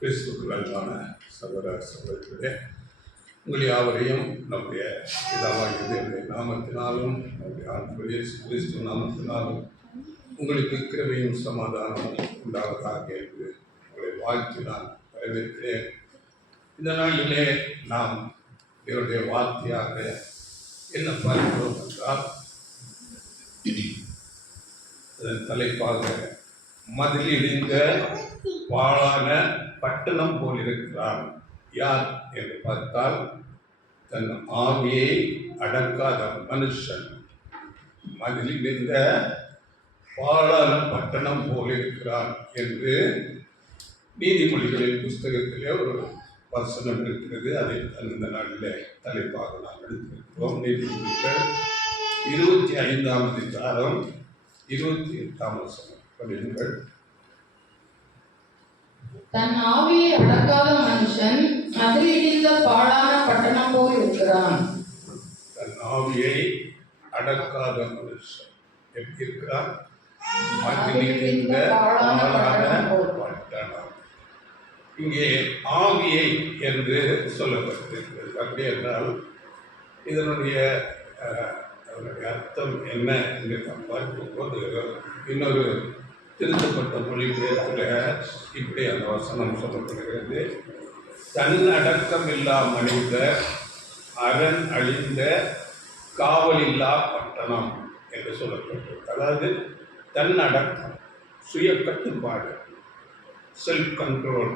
கிறிஸ்துக்களான சகோதர சகோதரர்களே, உங்கள் யாவரையும் நம்முடைய பிதாவாகிய நாமத்தினாலும் நம்முடைய ஆண்டவர் இயேசு கிறிஸ்து நாமத்தினாலும் உங்களுக்கு கிருபையும் சமாதானமும் உண்டாவதாக என்று உங்களை வாழ்த்து நான் வரவேற்கிறேன். இந்த நாளிலே நாம் தேவனுடைய வார்த்தையாக என்ன பார்க்கிறோம் என்றால், அதன் தலைப்பாக மதிலிடிந்த பாழான பட்டணம் போல் இருக்கிறான் யார் என்று பார்த்தால், தன் ஆவியை அடக்காத மனுஷன். மதிலிடிந்த பாழான பட்டணம் போல் இருக்கிறான் என்று நீதிமொழிகளின் புஸ்தகத்திலே ஒரு வசனம் இருக்கிறது. அதை அந்த நாளில் தலைப்பாக நாம் எடுத்திருக்கிறோம். நீதிமொழிகள் 25ஆம் அதிகாரம் 28ஆம் வசனம் படியுங்கள். தன் ஆவியை அடக்காத மனுஷன் மதிலிடிந்த பாழான பட்டணம் போல் இருக்கிறான். தன் ஆவியை அடக்காத மனுஷன் எப்படி இருக்கிறான்? மதிலிடிந்த பாழான பட்டணம். இங்கே ஆவியை என்று சொல்லப்பட்டிருக்கிறது. அப்படி என்றால் இதனுடைய அர்த்தம் என்ன என்று நாம் பார்க்கும்போது, இன்னொரு திருத்தப்பட்ட மொழிபெயர்ப்பில் இப்படி அந்த வசனம் சொல்லப்படுகிறது: தன் அடக்கம் இல்லா மனித அரண் அழிந்த காவலில்லா பட்டணம் என்று சொல்லப்பட்டது. அதாவது தன் அடக்கம், சுய கட்டுப்பாடு, செல்ஃப் கண்ட்ரோல்.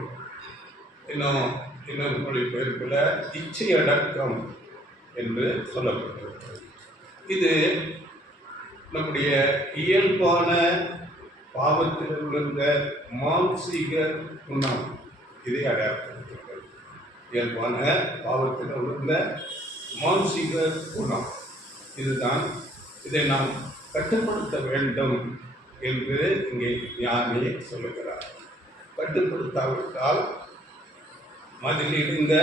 இன்னொரு மொழிபெயர்ப்பில் இச்சை அடக்கம் என்று சொல்லப்பட்டிருக்கிறது. இது நம்முடைய இயல்பான பாவத்தில் விழுந்த மாம்சீக குணம். இதை அடையாளப்படுத்துகிறது. இயல்பான பாவத்தில் விழுந்த மாம்சீக குணம் இதுதான். இதை நாம் கட்டுப்படுத்த வேண்டும் என்று இங்கே ஞானி சொல்லுகிறார். கட்டுப்படுத்தாவிட்டால் மதிலிருந்த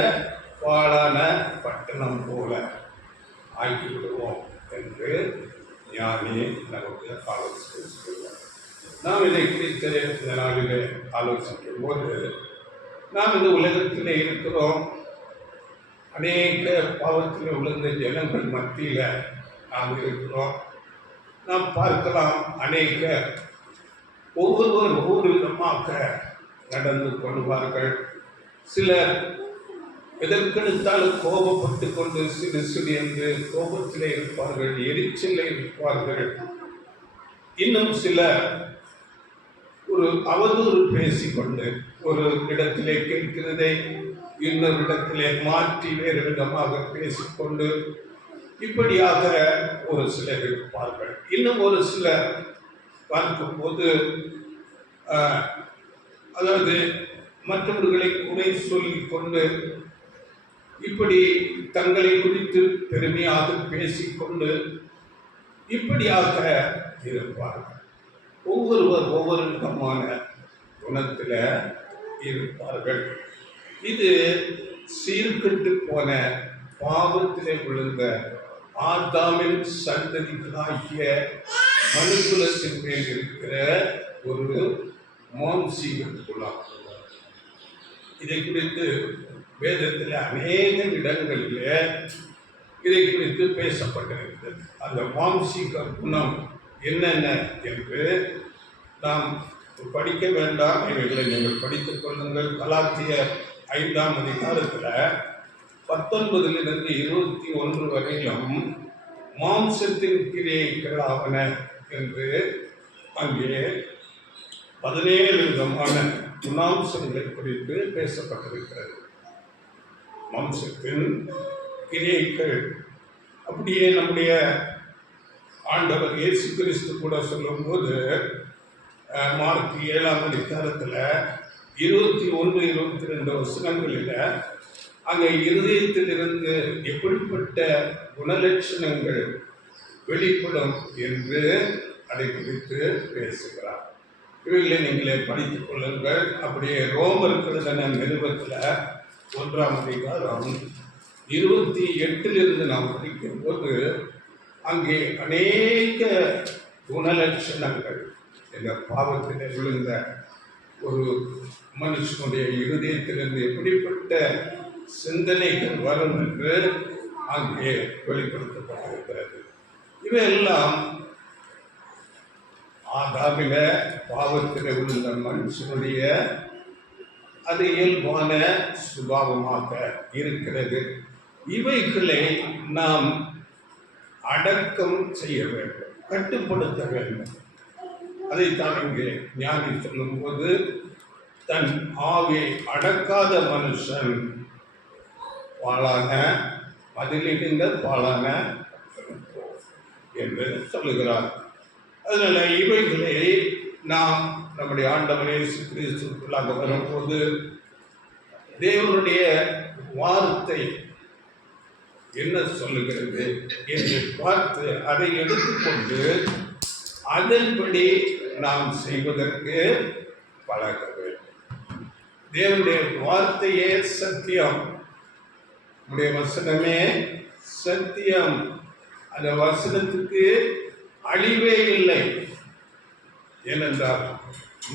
பாழான பட்டணம் போல ஆக்கிவிடுவோம் என்று ஞானி நமக்கு ஆலோசனை சொல்வார். நாம் இதை குறித்து இந்த நாளிலே ஆலோசிக்கும் போது, நாம் இந்த உலகத்திலே இருக்கிறோம். அநேக பாவத்தில் விழுந்த ஜனங்கள் மத்தியில் நாம் இருக்கிறோம். நாம் பார்க்கலாம், அநேக ஒவ்வொருவர் ஒவ்வொரு விதமாக நடந்து கொள்வார்கள். சிலர் எதற்கெடுத்தாலும் கோபப்பட்டு கொண்டு சிறு சிறு என்று கோபத்திலே இருப்பார்கள், எரிச்சலே இருப்பார்கள். இன்னும் சிலர் ஒரு அவதூறு பேசிக்கொண்டு ஒரு இடத்திலே கேட்கிறதை இன்னொரு இடத்திலே மாற்றி வேறு விதமாக பேசிக்கொண்டு இப்படியாக ஒரு சிலர் இருப்பார்கள். இன்னும் ஒரு சிலர் பார்க்கும்போது, அதாவது மற்றவர்களை குறை சொல்லிக் கொண்டு இப்படி தங்களை குறித்து பெருமையாக பேசிக்கொண்டு இப்படியாக இருப்பார்கள். ஒவ்வொருவர் ஒவ்வொரு விதமான குணத்தில் இருப்பார்கள். இது சீர்கெட்டு போன பாவத்திலே விழுந்த ஆதாமின் சந்ததிகளாகிய மனுக்குலத்தின் மேல் இருக்கிற ஒரு மாம்சீக குணம். இதை குறித்து வேதத்தில் அநேக இடங்களில் இதை குறித்து பேசப்பட்டிருக்கிறது. அந்த மாம்சீக குணம் என்னென்ன என்று நாம் படிக்க வேண்டாம். இவைகளை நீங்கள் படித்துக் கொள்ளுங்கள். கலாத்தியர் 5ஆம் அதிகாரத்தில் 19 to 21 வரையிலும் மாம்சத்தின் கிரியைகளாவன என்று அங்கே 17 விதமான குணாம்சங்களை குறித்து பேசப்பட்டிருக்கிறது. மாம்சத்தின் கிரியைகள். அப்படியே நம்முடைய ஆண்டவர் இயேசு கிறிஸ்து கூட சொல்லும்போது, மார்க் 7ஆம் அதிகாரத்தில் 21, 22 வசனங்களில் அங்கே இருதயத்திலிருந்து எப்படிப்பட்ட குணலட்சணங்கள் வெளிப்படும் என்று அதை குறித்து பேசுகிறார். இவைகளை நீங்களே படித்துக் கொள்ளுங்கள். அப்படியே ரோமர் எழுதின நிருபத்தில் 1ஆம் அதிகாரம் 28 நாம் படிக்கும் போது அங்கே அநேக குணலட்சணங்கள் இந்த பாவத்தில் விழுந்த ஒரு மனுஷனுடைய இருதயத்திலிருந்து எப்படிப்பட்ட சிந்தனைகள் வரும் என்று அங்கே வெளிப்படுத்தப்பட்டிருக்கிறது. இவையெல்லாம் ஆதாமில பாவத்தில் விழுந்த மனுஷனுடைய அது இயல்பான சுபாவமாக இருக்கிறது. இவைகளை நாம் அடக்கம் செய்ய வேண்டும், கட்டுப்படுத்த வேண்டும். அதைத்தான் இங்கே ஞானி சொல்லும்போது, தன் ஆவி அடக்காத மனுஷன் பாழான பதிலிருந்த பாழான என்று சொல்லுகிறார். அதனால இவைகளை நாம் நம்முடைய ஆண்டவரே இயேசு கிறிஸ்துவுக்குள்ளாக வரும்போது தேவனுடைய வார்த்தை என்ன சொல்லுகிறது என்று பார்த்து அதை எடுத்துக்கொண்டு அதன்படி நாம் செய்வதற்கு பழக வேண்டும். தேவனுடைய வார்த்தையே சத்தியம், நம்முடைய வசனமே சத்தியம். அந்த வசனத்துக்கு அழிவே இல்லை. ஏனென்றால்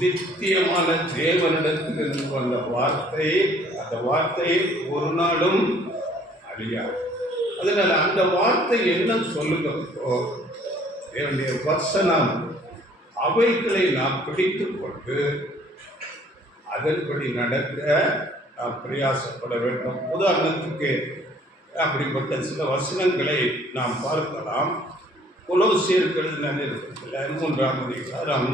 நித்தியமான தேவனிடத்திலிருந்து வந்த வார்த்தை, அந்த வார்த்தை ஒரு நாளும் அழியாது. அதனால அந்த வார்த்தை என்ன சொல்லுகிறதோ என்னுடைய வசனம், அவைகளை நாம் பிடித்து கொண்டு அதன்படி நடக்க நாம் பிரயாசப்பட வேண்டும். உதாரணத்துக்கு அப்படிப்பட்ட சில வசனங்களை நாம் பார்க்கலாம். கொலோசியர்கள் நிறுவனத்தில் 3ஆம் அதிகாரம்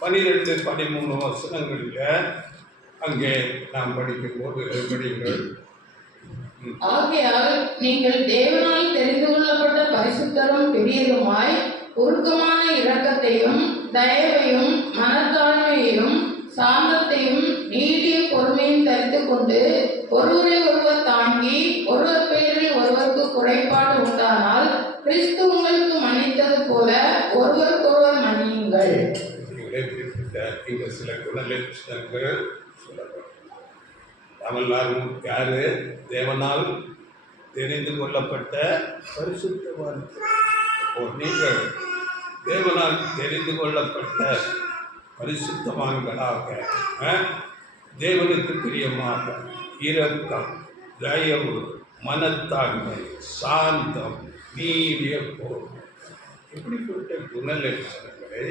12-13 வசனங்களில் அங்கே நாம் படிக்கும்போது படிங்கள். ஆகையால் நீங்கள் தேவனால் தெரிந்து கொள்ளப்பட்ட பரிசுத்தரும் பெரியதுமாய் உருக்கமான இரக்கத்தையும் தயவையும் மனத்தாழ்மையையும் சாந்தத்தையும் நீடிய பொறுமையும் தரித்து கொண்டு ஒருவரை ஒருவர் தாங்கி ஒருவர் பேரில் ஒருவருக்கு குறைபாடு உண்டானால் கிறிஸ்து உங்களுக்கு மன்னித்தது போல ஒருவருக்கொருவர் மன்னியுங்கள். இங்க சில குணலட்சணங்கள் சொல்லப்படும். தமிழ்நாடும் யாரு? தேவனால் தெரிந்து கொள்ளப்பட்ட பரிசுத்தவான். நீங்கள் தேவனால் தெரிந்து கொள்ளப்பட்ட பரிசுத்தவான்களாக, தேவனுக்கு பிரியமாக இரக்கம், தயவு, மனத்தாண்மை, சாந்தம், நீடிய பொறுமை, இப்படிப்பட்ட குணலட்சணங்களை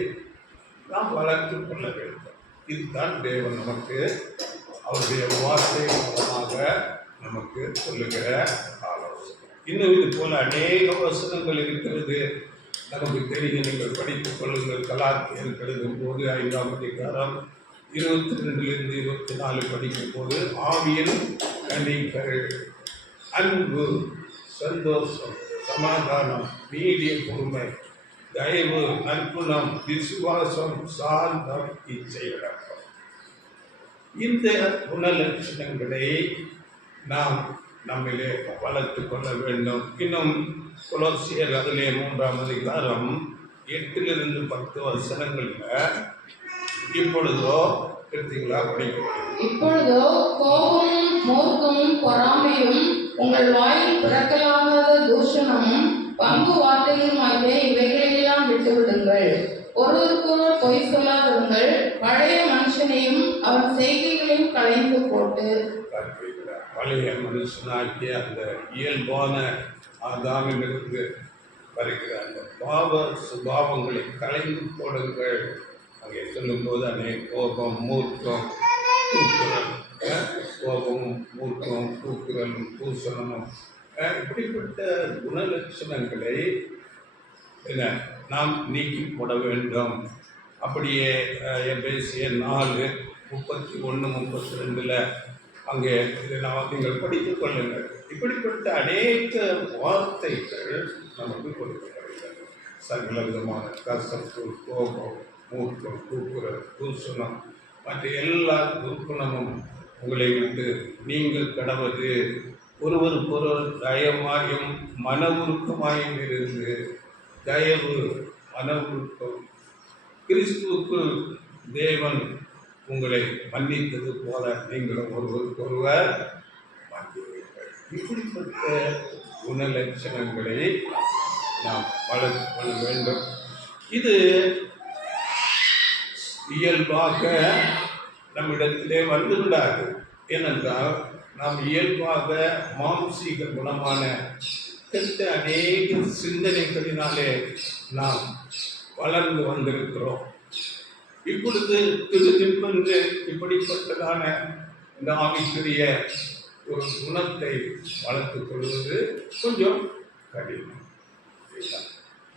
நாம் வளர்த்து கொள்ள வேண்டும். இதுதான் தேவன் நமக்கு அவருடைய வார்த்தை மூலமாக நமக்கு சொல்லுகிற ஆலோசனை. இன்னும் இது போல அநேக வசனங்கள் இருக்கிறது, நமக்கு தெரியும். நீங்கள் படித்துக் கொள்ளுங்கள். கலாத்தியர் எழுதும் போது 5ஆம் அதிகாரம் 22-24 படிக்கும் போது ஆவியின் கனிகள் அன்பு, சந்தோஷம், சமாதானம், நீடிய பொறுமை, தயவு, நற்குணம், விசுவாசம், சாந்தம், இச்சையடக்கம். இந்த குணலட்சணங்களை நாம் நம்மிலே வளர்த்து கொள்ள வேண்டும். இன்னும் கொலோசியர் அதிலே 3ஆம் அதிகாரம் 8-10 வசனங்கள்ல இப்பொழுதோ எடுத்தீங்களா? படிக்க. இப்பொழுதோ கோபமும் மூர்க்கமும் பொறாமையும் உங்கள் வாயில் பிறக்கலாகாத தூஷணமும் பங்கு வார்த்தையும் ஆகிய இவைகளெல்லாம் விட்டுவிடுங்கள். ஒருவருக்கொருவர் பொய் சொல்லாதிருங்கள். பழைய மனுஷனையும் அவன் செய்கைகளையும் களைந்து போட்டு. பழைய மனுஷனாகிய அந்த இயல்பான ஆதாமிலிருந்து வருகிற அந்த பாவ சுபாவங்களை களைந்து போடுங்கள். அங்கே சொல்லும்போது அநேக கோபம், மூர்க்கம், கூக்குரல், கோபமும் மூர்க்கம், கூக்குரலும் தூசணமும், இப்படிப்பட்ட குணலட்சணங்களை என்ன நாம் நீக்கி போட வேண்டும். அப்படியே எபேசியர் 4:31-32 அங்கே இதை நீங்கள் படித்துக் கொள்ளுங்கள். இப்படிப்பட்ட அநேக வார்த்தைகள் நமக்கு கொடுக்கப்படுகிறது. சகல விதமான கசப்பு, கோபம், மூர்க்கம், கூக்குரல், தூசணம், மற்ற எல்லா துர்க்குணமும் உங்களை விட்டு நீங்கள் கடவது. ஒருவருக்கொருவர் தயமாயும் மன உருக்கமாயும் இருந்து, தயவு, மன உருக்கம், கிறிஸ்துவுக்குள் தேவன் உங்களை மன்னித்தது போல நீங்களும் ஒருவருக்கொருவர் மன்னிப்பீர்கள். இப்படிப்பட்ட குணலட்சணங்களை நாம் வளர்த்து கொள்ள வேண்டும். இது இயல்பாக நம்மிடத்திலே வந்து விடாது. ஏனென்றால் நாம் இயல்பாக மாம்சீக குணமான கெட்ட அநேக சிந்தனைகளினாலே நாம் வளர்ந்து வந்திருக்கிறோம். இப்பொழுது திடுதிப்பென்று இப்படிப்பட்டதான இந்த ஆவிக்குரிய ஒரு குணத்தை வளர்த்துக் கொள்வது கொஞ்சம் கடினம்.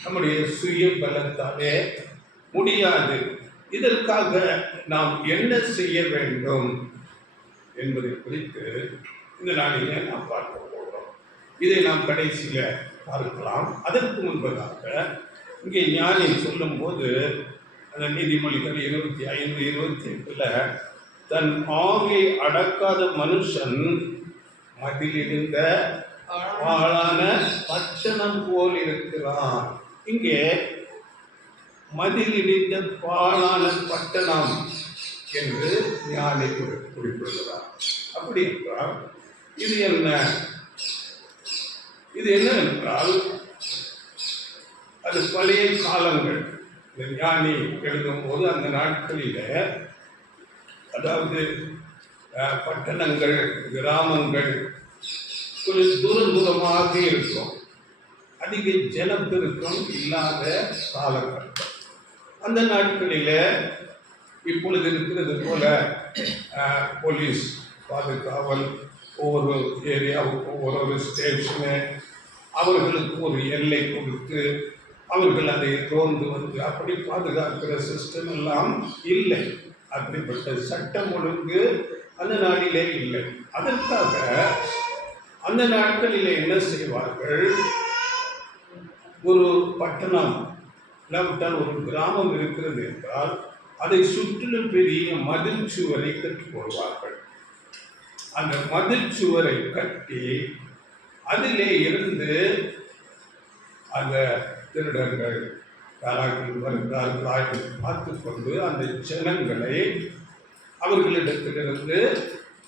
நம்முடைய சுய பலத்தாலே முடியாது. இதற்காக நாம் என்ன செய்ய வேண்டும் என்பதை குறித்து இந்த நாளிலே நாம் பார்க்க போகிறோம். இதை நாம் கடைசியில பார்க்கலாம். அதற்கு முன்பதாக இங்கே ஞானி சொல்லும் போது அந்த நீதிமொழிகள் 25:28 தன் ஆவியை அடக்காத மனுஷன் மதிலிருந்த பாழான பட்டணம் போல் இருக்கிறான். இங்கே மதிலிடிந்த பாழான பட்டணம் என்று ஞானி குறிப்பிடுகிறார். அப்படி என்றால் இது என்னவென்றால் அது பழைய காலங்கள். இந்த ஞானி எழுதும் போது அந்த நாட்களில அதாவது பட்டணங்கள் கிராமங்கள் கொஞ்சம் தூரமாக இருக்கும். அதிக ஜனப்பெருக்கம் இல்லாத காலகட்டம். அந்த நாட்களில இப்பொழுது இருக்கிறது போல போலீஸ் பாதுகாவல், ஒவ்வொரு ஏரியாவுக்கும் ஒவ்வொரு ஸ்டேஷனு அவர்களுக்கு ஒரு எல்லை கொடுத்து அவர்கள் அதை ரோந்து வந்து அப்படி பாதுகாக்கிற சிஸ்டம் எல்லாம் இல்லை. அப்படிப்பட்ட சட்டம் ஒழுங்கு அந்த நாட்டிலே இல்லை. அதற்காக அந்த நாட்களிலே என்ன செய்வார்கள், ஒரு பட்டணம் இல்லாவிட்டால் ஒரு கிராமம் இருக்கிறது என்றால் அதை சுற்றிலும் பெரிய மதில் சுவரை கட்டி போடுவார்கள். அந்த மதில் சுவரை கட்டி அதிலே இருந்து அந்த திருடர்கள் காலாக்கள் வருகிறார் பார்த்து கொண்டு அந்த ஜனங்களை அவர்களிடத்திலிருந்து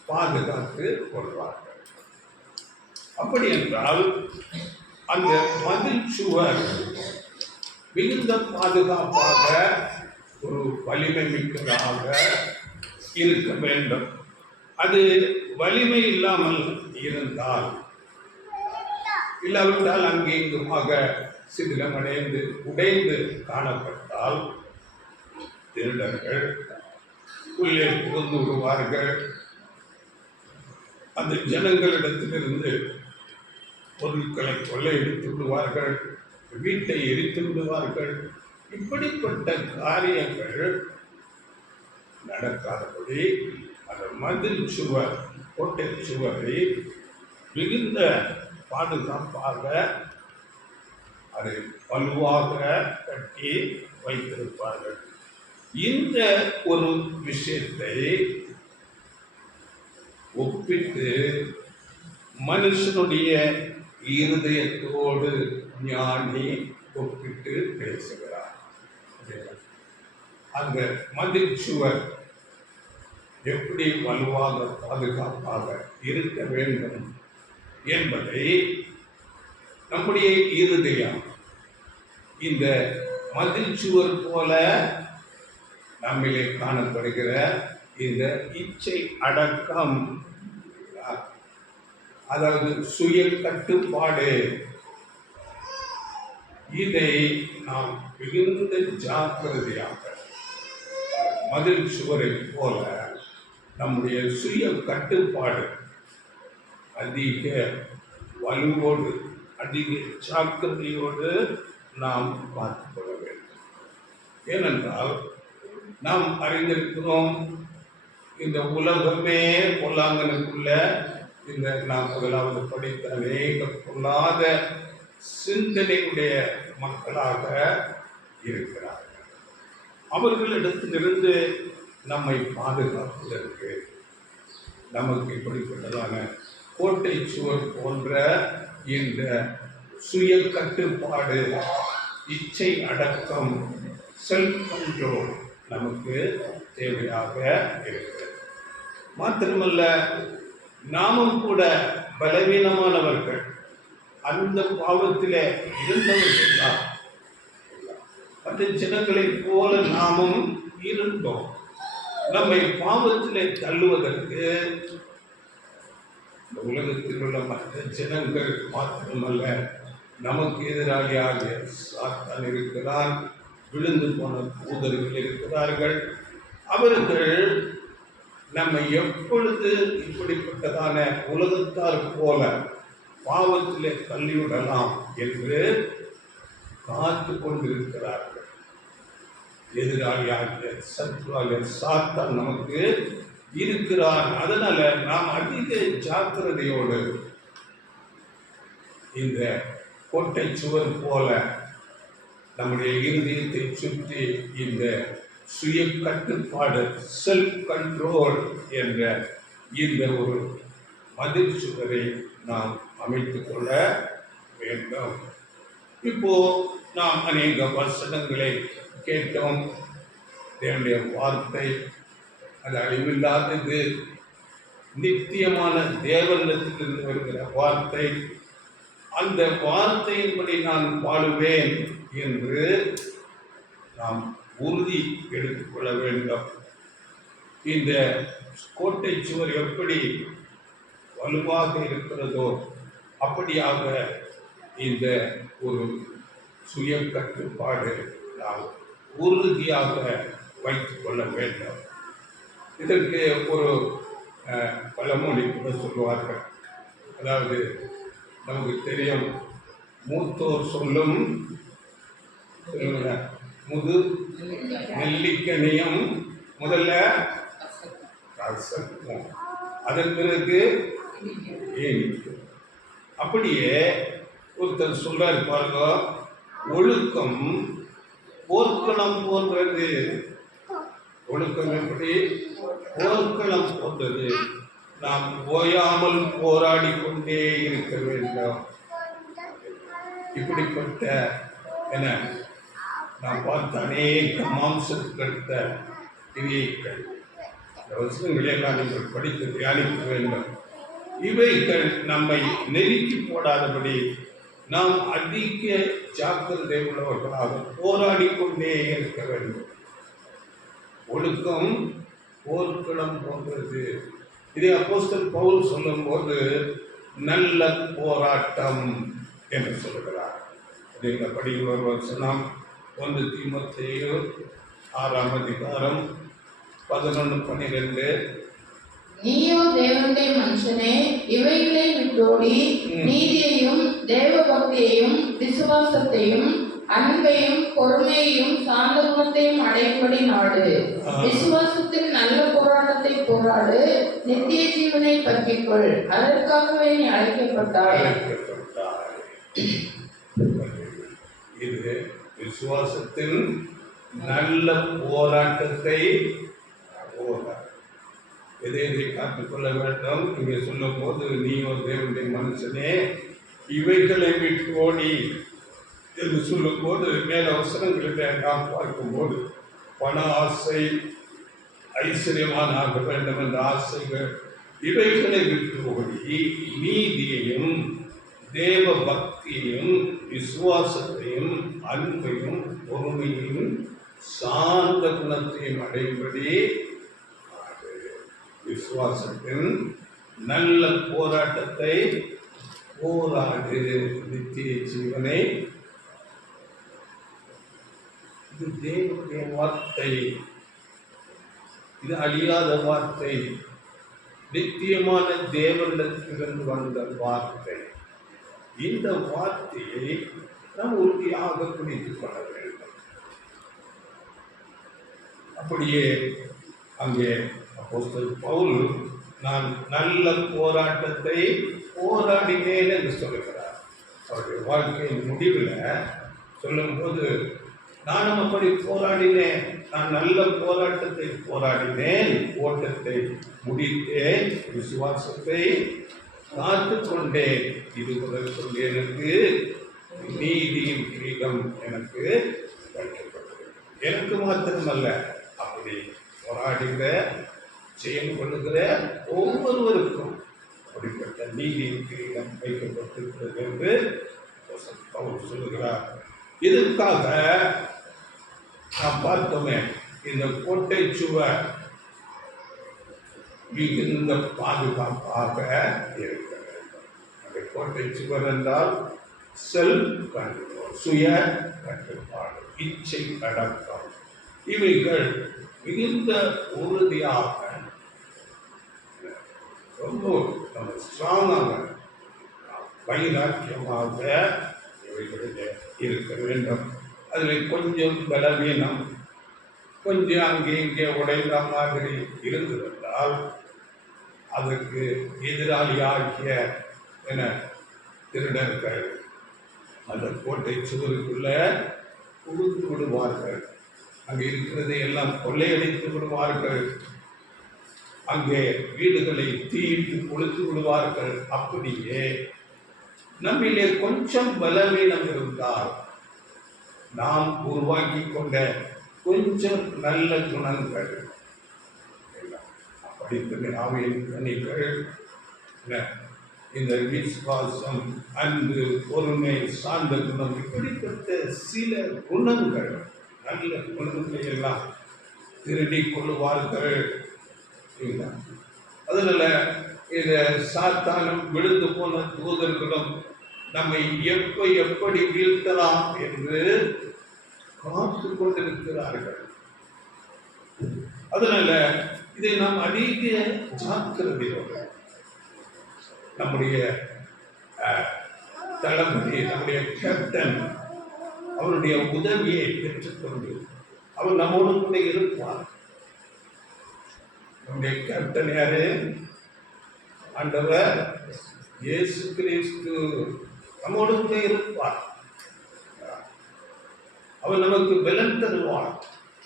பாதுகாத்து கொள்வார்கள். அப்படி என்றால் அந்த மதில் சுவர் மிகுந்த பாதுகாப்பாக ஒரு வலிமை மிக்கதாக இருக்க வேண்டும். அது வலிமை இல்லாமல் இருந்தால் இல்லாவிட்டால் அங்கே இங்குமாக சிதிலமடைந்து உடைந்து காணப்பட்டால் திருடர்கள் உள்ளே புகுந்து விடுவார்கள். அந்த ஜனங்களிடத்திலிருந்து பொருட்களை கொள்ளையடித்து விடுவார்கள், வீட்டை எரித்து விடுவார்கள். இப்படிப்பட்ட காரியங்கள் நடக்காதபடி அந்த மதில் சுவர், கோட்டை சுவரை மிகுந்த பாதுகாப்பாக அதை வலுவாக கட்டி வைத்திருப்பார்கள். இந்த ஒரு விஷயத்தை ஒப்பிட்டு மனுஷனுடைய இருதயத்தோடு ஞானி ஒப்பிட்டு பேசுகிறார். அந்த மதில் சுவர் எப்படி வலுவாக பாதுகாப்பாக இருக்க வேண்டும் என்பதை நம்முடைய இருதயம் இந்த மதில் சுவர் போல நம்மிலே காணப்படுகிற இந்த இச்சை அடக்கம், அதாவது சுய கட்டுப்பாடு, இதை நாம் மிகுந்த ஜாக்கிரதையாக மதில் சுவரை போல நம்முடைய சுய கட்டுப்பாடு அதிக வலுவோடு அதிக ஜாக்கிரதையோடு நாம் பார்த்துக்கொள்ள வேண்டும். ஏனென்றால் நாம் அறிந்திருக்கிறோம், இந்த உலகமே பொல்லாங்கனுக்குள்ள இந்த நாம் முதலாவது படித்த அநேக பொல்லாத சிந்தனையுடைய மக்களாக இருக்கிறார்கள். அவர்களிடத்திலிருந்து நம்மை பாதுகாப்பதற்கு நமக்கு இப்படிப்பட்டதான கோட்டை சுவர் போன்ற இந்த சுய கட்டுப்பாடு, இச்சை அடக்கம், செல்ஃப் கண்ட்ரோல் நமக்கு தேவையாக இருக்கிறது. மாத்திரமல்ல, நாமும் கூட பலவீனமானவர்கள், அந்த பாவத்திலே இருந்தவர்கள் தான். மற்ற ஜனங்களைப் போல நாமும் இருந்தோம். நம்மை பாவத்திலே தள்ளுவதற்கு இந்த உலகத்தில் உள்ள மற்ற ஜனங்கள் மாத்திரமல்ல, நமக்கு எதிராளியாக சாத்தான் இருக்கிறான், விழுந்து போன தூதர்கள் இருக்கிறார்கள். அவர்கள் நம்மை எப்பொழுது இப்படிப்பட்டதான உலகத்தார் போல பாவத்திலே தள்ளிவிடலாம் என்று காத்து கொண்டிருக்கிறார்கள். எதிராளியாகிய சத்ருவாகிய சாத்தான் நமக்கு இருக்கிறான். அதனால நாம் அதிக ஜாக்கிரதையோடு இந்த கோட்டை சுவர் போல நம்முடைய இருதயத்தை சுற்றி இந்த சுய கட்டுப்பாடு, செல்ஃப் கண்ட்ரோல் என்ற இந்த ஒரு மதில் சுவரை நாம் அமைத்துக் கொள்ள வேண்டும். இப்போ நாம் அநேக வசனங்களை கேட்டோம். தேவனுடைய வார்த்தை அது அழிவில்லாதது, நித்தியமான தேவனிடத்திலிருந்து வருகிற வார்த்தை. அந்த வார்த்தையின்படி நான் வாழுவேன் என்று நாம் உறுதி எடுத்துக்கொள்ள வேண்டும். இந்த கோட்டை சுவர் எப்படி வலுவாக இருக்கிறதோ அப்படியாக இந்த ஒரு சுய கட்டுப்பாடு நாம் உறுதியாக வைத்துக் கொள்ள வேண்டும். இதற்கு ஒரு பழமொழி கூட சொல்லுவார்கள். அதாவது நமக்கு தெரியும், மூத்தோர் சொல்லும் முது நெல்லிக்கனியும் முதல்ல கசக்கும், அதன் பிறகு ஏனிக்கும். அப்படியே ஒருத்தர் சொல்றாரு பாருங்க, ஒழுக்கம் போர்க்களம் போன்றது. ஒழுக்கம் எப்படி? போர்க்களம் போன்றது. நாம் ஓயாமல் போராடி கொண்டே இருக்க வேண்டும். இப்படிப்பட்ட என நாம் பார்த்த அநேக மாம்சத்துக்கடுத்த கிரியைகள், வசனங்களை எல்லாம் நீங்கள் படித்து தியானிக்க வேண்டும். இவைகள் நம்மை நெருக்கி போடாதபடி நாம் அதிக ஜாக்கிரதை உள்ளவர்களாக போராடி கொண்டே இருக்க வேண்டும். ஒழுக்கம் போர்க்களம் போன்றது. இதை அப்போஸ்தலன் பவுல் சொல்லும் போது நல்ல போராட்டம் என்று சொல்கிறார். இதை படிக்கிற ஒரு வசனம் 1 தீமோத்தேயு 6ஆம் அதிகாரம் 11-12. நீயோ தேவனுடைய மனுஷனே, இவைகளை விட்டோடி நீதியையும் தேவ பக்தியையும் விசுவாசத்தையும் அன்பையும் பொறுமையையும் சாந்த குணத்தையும் அடையும்படி நாடு. விசுவாசத்தில் நல்ல போராட்டத்தை போராடு, நித்திய ஜீவனை பற்றிக்கொள், அதற்காகவே நீ அழைக்கப்பட்டாய். இது விசுவாசத்தில் நல்ல போராட்டத்தை எதை காத்துக்கொள்ள வேண்டும். இங்கே சொல்லும் போது நீயோ தேவனுடைய மனுஷனே இவைகளை விட்டு ஓடி என்று சொல்லும் போது மேல அவசரங்களை நாம் பார்க்கும்போது பண ஆசை, ஐஸ்வர்யமான ஆக வேண்டும் என்ற ஆசைகள், இவைகளை விட்டு ஓடி நீதியையும் தேவ பக்தியையும் விசுவாசத்தையும் அன்பையும் பொறுமையையும் சாந்த குணத்தையும் அடையும்படி விசுவாசத்தின் நல்ல போராட்டத்தை போராடு, நித்திய ஜீவனை. இது தேவனுடைய வார்த்தை, இது அழியாத வார்த்தை, நித்தியமான தேவனிடத்திலிருந்து வந்த வார்த்தை. இந்த வார்த்தையை நாம் உறுதியாக பிடித்துக் கொள்ள வேண்டும். அப்படியே அங்கே அப்போஸ்தலன் பவுல் நான் நல்ல போராட்டத்தை போராடினேன் என்று சொல்லுகிறார். அவருடைய வாழ்க்கையின் முடிவில் சொல்லும்போது நானும் அப்படி போராடினேன், நான் நல்ல போராட்டத்தை போராடினேன், ஓட்டத்தை முடித்தேன், விசுவாசத்தை காத்துக்கொண்டேன், இது முதல் எனக்கு நீதியின் கிரீடம் எனக்கு வைக்கப்பட்டது. எனக்கு மாத்திரமல்ல, அப்படி போராடுகிற ஜெயம் கொள்ளுகிற ஒவ்வொருவருக்கும் அப்படிப்பட்ட நீதியின் கிரீடம் வைக்கப்பட்டிருக்கிறது என்று பவுல் சொல்லுகிறார். இதற்காக நாம் பார்த்தோமே, இந்த கோட்டை சுவர் மிகுந்த பாதுகாப்பாக இருக்க வேண்டும். அந்த கோட்டை சுவர் என்றால் செல்ஃப் கண்ட்ரோல், சுய கட்டுப்பாடு, இச்சை அடக்கம், இவைகள் மிகுந்த உறுதியாக ரொம்ப நம்ம ஸ்ட்ராங்காக வைராக்கியமாக இவைகளில் இருக்க வேண்டும். அதில் கொஞ்சம் பலவீனம், கொஞ்சம் அங்கே இங்கே உடைந்த மாதிரி இருந்திருந்தால் அதற்கு எதிராளியாகிய என திருடர்கள் அந்த கோட்டை சுவருக்குள்ள புகுந்து விடுவார்கள். அங்கே இருக்கிறதை எல்லாம் கொள்ளையடித்து விடுவார்கள். அங்கே வீடுகளை தீயிட்டு கொளுத்து விடுவார்கள். அப்படியே நம்மிலே கொஞ்சம் பலவீனம் இருந்தால் நாம் உருவாக்கி கொண்ட கொஞ்சம் நல்ல குணங்கள், அப்படிப்பட்ட ஆவியின் கனிகள், இந்த விசுவாசம், அன்பு, பொறுமை, சார்ந்த குணம், இப்படிப்பட்ட சில குணங்கள், நல்ல குணங்களை எல்லாம் திருடி கொள்ளுவார்கள். அதனால இந்த சாத்தானும் விழுந்து போன தூதர்களும் நம்மை எப்படி வீழ்த்தலாம் என்று காத்து கொண்டிருக்கிறார்கள். அதனால இதை நாம் அதிக ஜாக்கிரதையோடு நம்முடைய தளபதி, நம்முடைய கேப்டன், அவருடைய உதவியை பெற்றுக்கொண்டு அவர் நம்மோடு கூட இருப்பார். நம்முடைய கேப்டன் யாரு? ஆண்டவர் இயேசு கிறிஸ்து நம்மோடு கூட இருப்பார். அவர் நமக்கு பலன் தருவார்.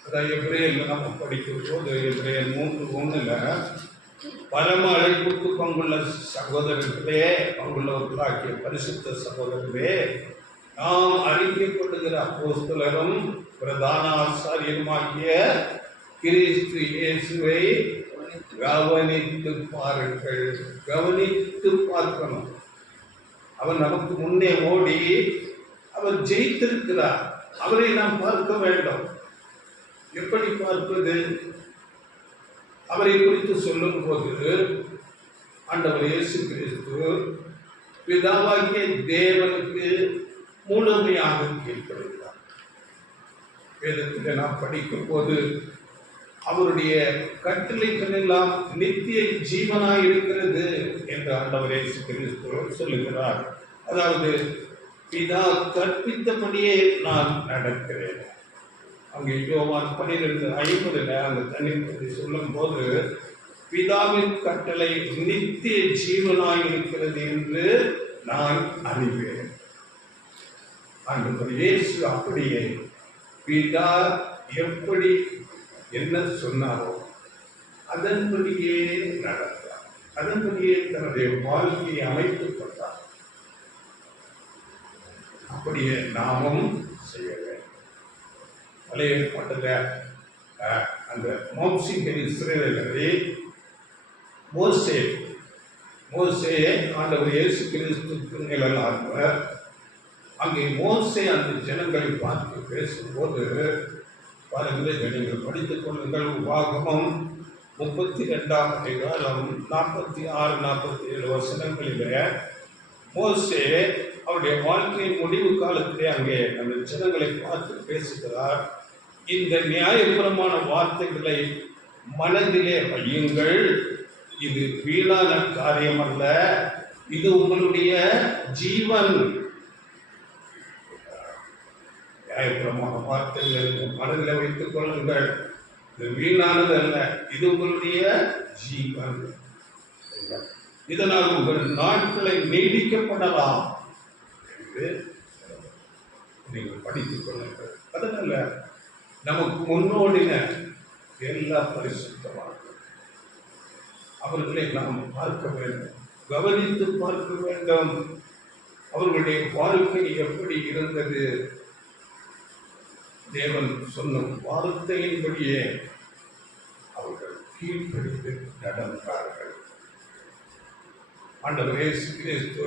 அதாவது எபிரேயர்ல நம்ம படிக்கும் போது எபிரேயர் 3:1 பரம அழைப்புக்கு பங்குள்ள சகோதரர்களே, பங்குள்ளவர்களாகிய பரிசுத்த சகோதரர்களே, நாம் அறிக்கைப்படுகிற அப்போஸ்தலரும் பிரதான ஆசாரியருமாகிய கிறிஸ்து இயேசுவை கவனித்து பாருங்கள். கவனித்து பார்க்கணும். அவர் நமக்கு முன்னே ஓடி அவர் ஜெயித்திருக்கிறார். அவரை நாம் பார்க்க வேண்டும். எப்படி பார்ப்பது? அவரை குறித்து சொல்லும் போது ஆண்டவர் இயேசு கிறிஸ்து பிதாவாகிய தேவனுக்கு முழுமையாக கீழ்ப்படுகிறார். வேதத்தில் நாம் படிக்கும் போது அவருடைய கட்டளைகள் எல்லாம் நித்திய ஜீவனாய் இருக்கிறது என்று ஆண்டவர் இயேசு கிறிஸ்து சொல்லுகிறார். அதாவது பிதா கற்பித்தபடியே நான் நடக்கிறேன். அங்கே யோவான் 12:50 அந்த தண்ணீர் பற்றி சொல்லும் போது பிதாவின் கட்டளை நித்திய ஜீவனாய் இருக்கிறது என்று நான் அறிவேன். ஆண்டவர் இயேசு அப்படியே பிதா எப்படி என்ன சொன்னாரோ அதன்படியே நடந்தார். அதன்படியே தன்னுடைய வாழ்க்கையை அமைத்துக் கொண்டார். அப்படியே நாமும் செய்ய வேண்டும். பழைய ஏற்பாட்டில் அந்த மோசிகள் இஸ்ரவேலரை மோசே ஆண்டவர் இயேசு கிறிஸ்துவுக்கு நிழலானவர். அங்கே மோசே அந்த ஜனங்களை பார்த்து பேசும்போது பாருங்கள், நீங்கள் படித்துக் கொள்ளுங்கள். உபாகமம் 32ஆம் அதிகாரம் 46-47 வசனங்களிலே மோசே அவருடைய வாழ்க்கையின் முடிவு காலத்திலே அங்கே அந்த ஜனங்களை பார்த்து பேசுகிறார். இந்த நியாயபுரமான வார்த்தைகளை மனதிலே வையுங்கள். இது வீணான காரியம் அல்ல, இது உங்களுடைய ஜீவன். நியாயபுரமான வார்த்தைகளை மனதில் வைத்துக் கொள்ளுங்கள். இது வீணானது அல்ல, இது உங்களுடைய ஜீவன். இதனால் உங்கள் நாட்களை நீடிக்கப்படலாம் என்று நீங்கள் படித்துக் கொள்ளுங்கள். அதனால நமக்கு முன்னோடின எல்லா பரிசுத்தமாக அவர்களை நாம் பார்க்க வேண்டும், கவனித்து பார்க்க வேண்டும். அவர்களுடைய வாழ்க்கை எப்படி இருந்தது? தேவன் சொன்ன வார்த்தையின்படியே அவர்கள் கீழ்ப்படிந்து நடந்தார்கள். ஆண்டவர் இயேசு கிறிஸ்து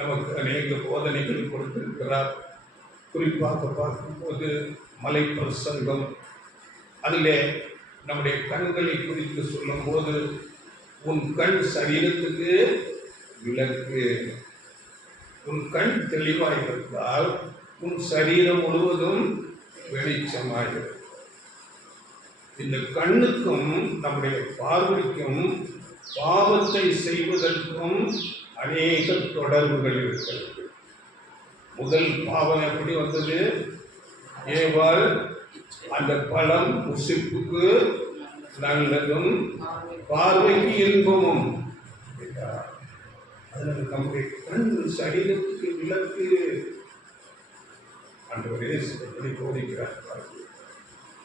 நமக்கு அநேக போதனைகள் கொடுத்திருக்கிறார். குறிப்பாக பார்க்கும்போது மலை பிரசங்கம், அதிலே நம்முடைய கண்களை குறித்து சொல்லும்போது, உன் கண் சரீரத்துக்கு விளக்கு. உன் கண் தெளிவாக இருந்தால் உன் சரீரம் முழுவதும் வெளிச்சமாகிறது. இந்த கண்ணுக்கும் நம்முடைய பார்வைக்கும் பாவத்தை செய்வதற்கும் அநேக தொடர்புகள் இருக்கிறது. முதல் பாவம் எப்படி வந்தது? ஏவாள் அந்த பழம் புசிப்புக்கு நல்லதும் பார்வைக்கு இன்பமும். அதனால நம்முடைய கண் சரீரத்துக்கு விளக்கு. ஆண்டவரே எப்படி போதிக்கிறார்.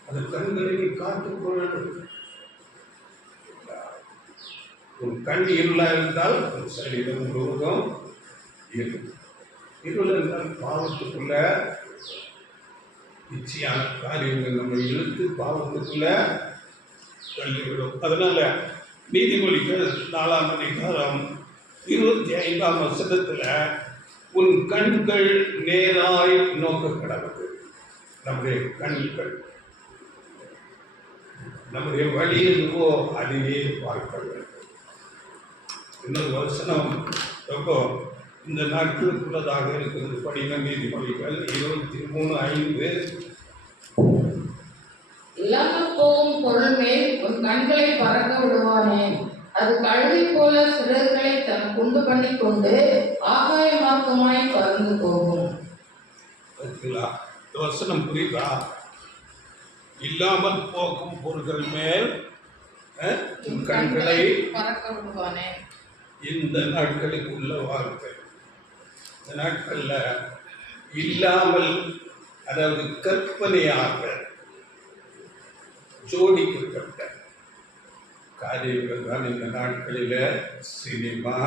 அந்த கண்களை நீ காத்துக்கொள்ள. உன் கண் இருளா இருந்தால் உன் சரீரம் முழுவதும் இருள். இருள் என்றால் பாவத்துக்குள்ள நிச்சயான காரியங்கள் நம்ம இழுத்து பாவத்துக்குள்ள தள்ளிவிடும். அதனால நீதிமொழிகள் 4ஆம் அதிகாரம் 25ஆம் வசனத்துல உன் கண்கள் நேராய் நோக்க கடவுது. நம்முடைய கண்கள் நம்முடைய வழி எதுவோ அதையே பார்க்க வேண்டும். இன்னொரு வசனம் ரொம்ப இந்த நாட்களுக்குள்ளதாக இருக்கிறது. படின நீதிமொழிகள் 23:5. இல்லாமல் போகும் பொருள் மேல் உன் கண்களை பறக்க விடுவானே, அது கழுதை போல சிறகுகளை தனக்கு உண்டு பண்ணி கொண்டு ஆகாய மார்க்கமாய் பறந்து போகும். வசனம் புரியுதா? இல்லாமல் போகும் பொருள்கள் மேல் உன் கண்களை பறக்க விடுவானே. இந்த நாட்களுக்குள்ள வார்த்தை. இந்த நாட்கள்ல இல்லாமல், அதாவது கற்பனையாக ஜோடிக்கப்பட்ட காரியங்கள் தான் இந்த நாட்களில சினிமா,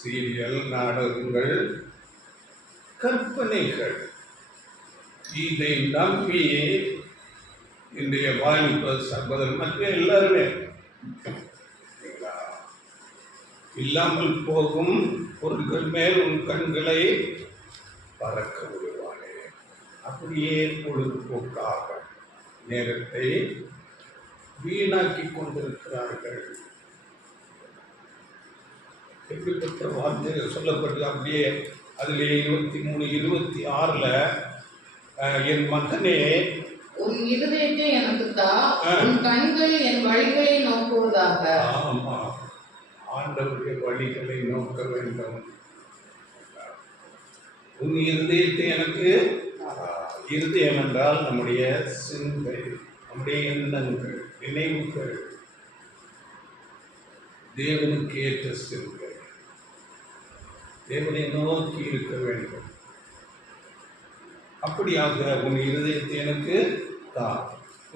சீரியல், நாடகங்கள், கற்பனைகள். இதை நம்பி இன்றைய வாலிப சகோதரர் மற்ற எல்லாருமே இல்லாமல் போகும் பொருட்கள் மேல் உன் கண்களை பறக்க விடுவானே. அப்படியே பொழுதுபோக்காக நேரத்தை வீணாக்கி கொண்டிருக்கிறார்கள். எப்படிப்பட்ட வார்த்தை சொல்லப்பட்டு அப்படியே அதில் 23:26 என் மகனே உன் இருதயத்தை எனக்கு தா, உன் கண்கள் என் வழிகளை நோக்குவதாக. ஆமா, ஆண்டவருடைய வழிகளை நோக்க வேண்டும். உன் இருதயத்தை எனக்கு. இருதயம் என்றால் நம்முடைய சிந்தை, நம்முடைய எண்ணங்கள், நினைவுகள், தேவனுக்கு ஏற்ற சிந்தை, தேவனை நோக்கி இருக்க வேண்டும். அப்படியாக உன் இருதயத்தை எனக்கு தா,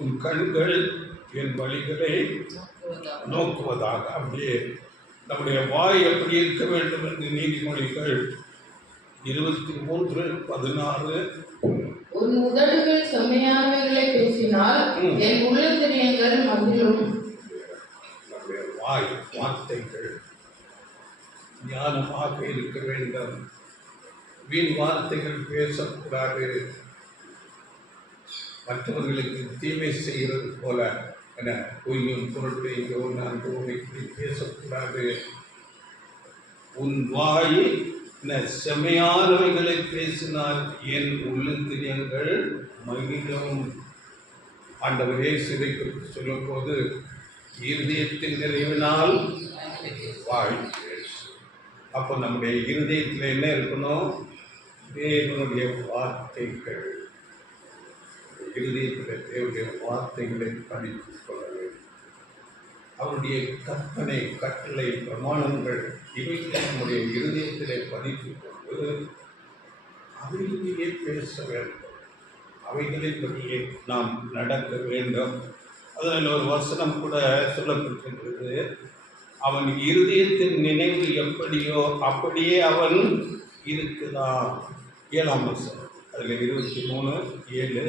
உன் கண்கள் என் வழிகளை நோக்குவதாக. அப்படியே நம்முடைய வாய் எப்படி இருக்க வேண்டும் என்று நீதிமொழிகள் 23:16. உன் உதடுகள் செம்மையானவைகளை பேசினால் என் உள்ளத்திரியங்கள் மகிழும். நம்முடைய வாய் வார்த்தைகள் ஞானமாக இருக்க வேண்டும். வீண் வார்த்தைகள் பேசக்கூடாது. மற்றவர்களுக்கு தீமை செய்கிறது போல என பொய்யும் பொருட்டையும் நான் இப்படி பேசக்கூடாது. உன் வாய் செம்மையானவைகளை பேசினால் என் உள்ளத்திரியங்கள் மகிழும். ஆண்டவர் இயேசுவை குறித்து சொல்லும் போது இருதயத்தின் நிறைவினால் வாய் பேசும். அப்போ நம்முடைய இருதயத்தில் என்ன இருக்கணும்? தேவனுடைய வார்த்தைகள். இருதயத்தில் தேவனுடைய வார்த்தைகளை படித்துக் கொள்ள வேண்டும். அவருடைய கற்பனை, கட்டளை, பிரமாணங்கள் இவைகளை நம்முடைய இருதயத்திலே பதித்துக் கொண்டு அவைகளையே பேச வேண்டும். அவைகளை பற்றியே நாம் நடக்க வேண்டும். அதில் ஒரு வசனம் கூட சொல்லப்பட்டிருக்கிறது. அவன் இருதயத்தின் நினைவு எப்படியோ அப்படியே அவன் இருக்கிறான். 7ஆம் வசனம். அதில் 23:7.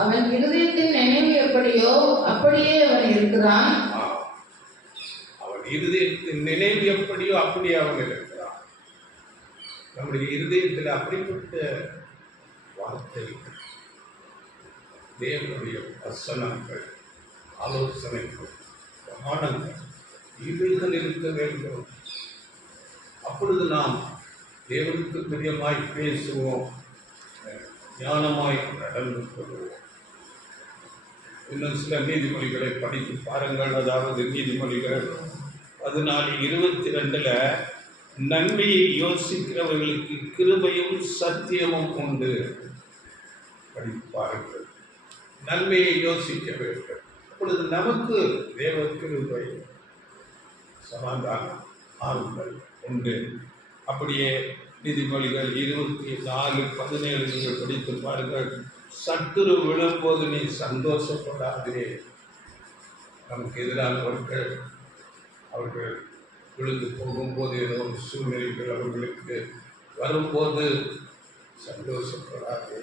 அவன் இருதயத்தின் நினைவு எப்படியோ அப்படியே அவன் இருக்கிறான். அவன் இருதயத்தின் நினைவு எப்படியோ அப்படியே அவன் இருக்கிறான். நம்முடைய இருதயத்தில் அப்படிப்பட்ட வார்த்தை தேவனுடைய வசனங்கள், ஆலோசனைகள், பிரமாணங்கள் இவைகள் இருக்க வேண்டும். அப்பொழுது நாம் தேவனுக்கு பிரியமாய் பேசுவோம், ஞானமாய் நடந்து கொள்வோம். இன்னும் சில நீதிமொழிகளை படித்து பாருங்கள். அதாவது நீதிமொழிகள் 14:22 நன்மையை யோசிக்கிறவர்களுக்கு கிருபையும் சத்தியமும் உண்டு. படித்து பாருங்கள். நன்மையை யோசிக்க வேண்டும். அப்பொழுது நமக்கு தேவ கிருபை, சமாதானம், ஆறுதல் உண்டு. அப்படியே நீதிமொழிகள் 24:17 நீங்கள் படித்து பாருங்கள். சத்துரு விழும்போது நீ சந்தோஷப்படாதே. நமக்கு எதிரானவர்கள் அவர்கள் விழுந்து போகும்போது, ஏதோ ஒரு சூழ்நிலைகள் அவர்களுக்கு வரும்போது சந்தோஷப்படாதே.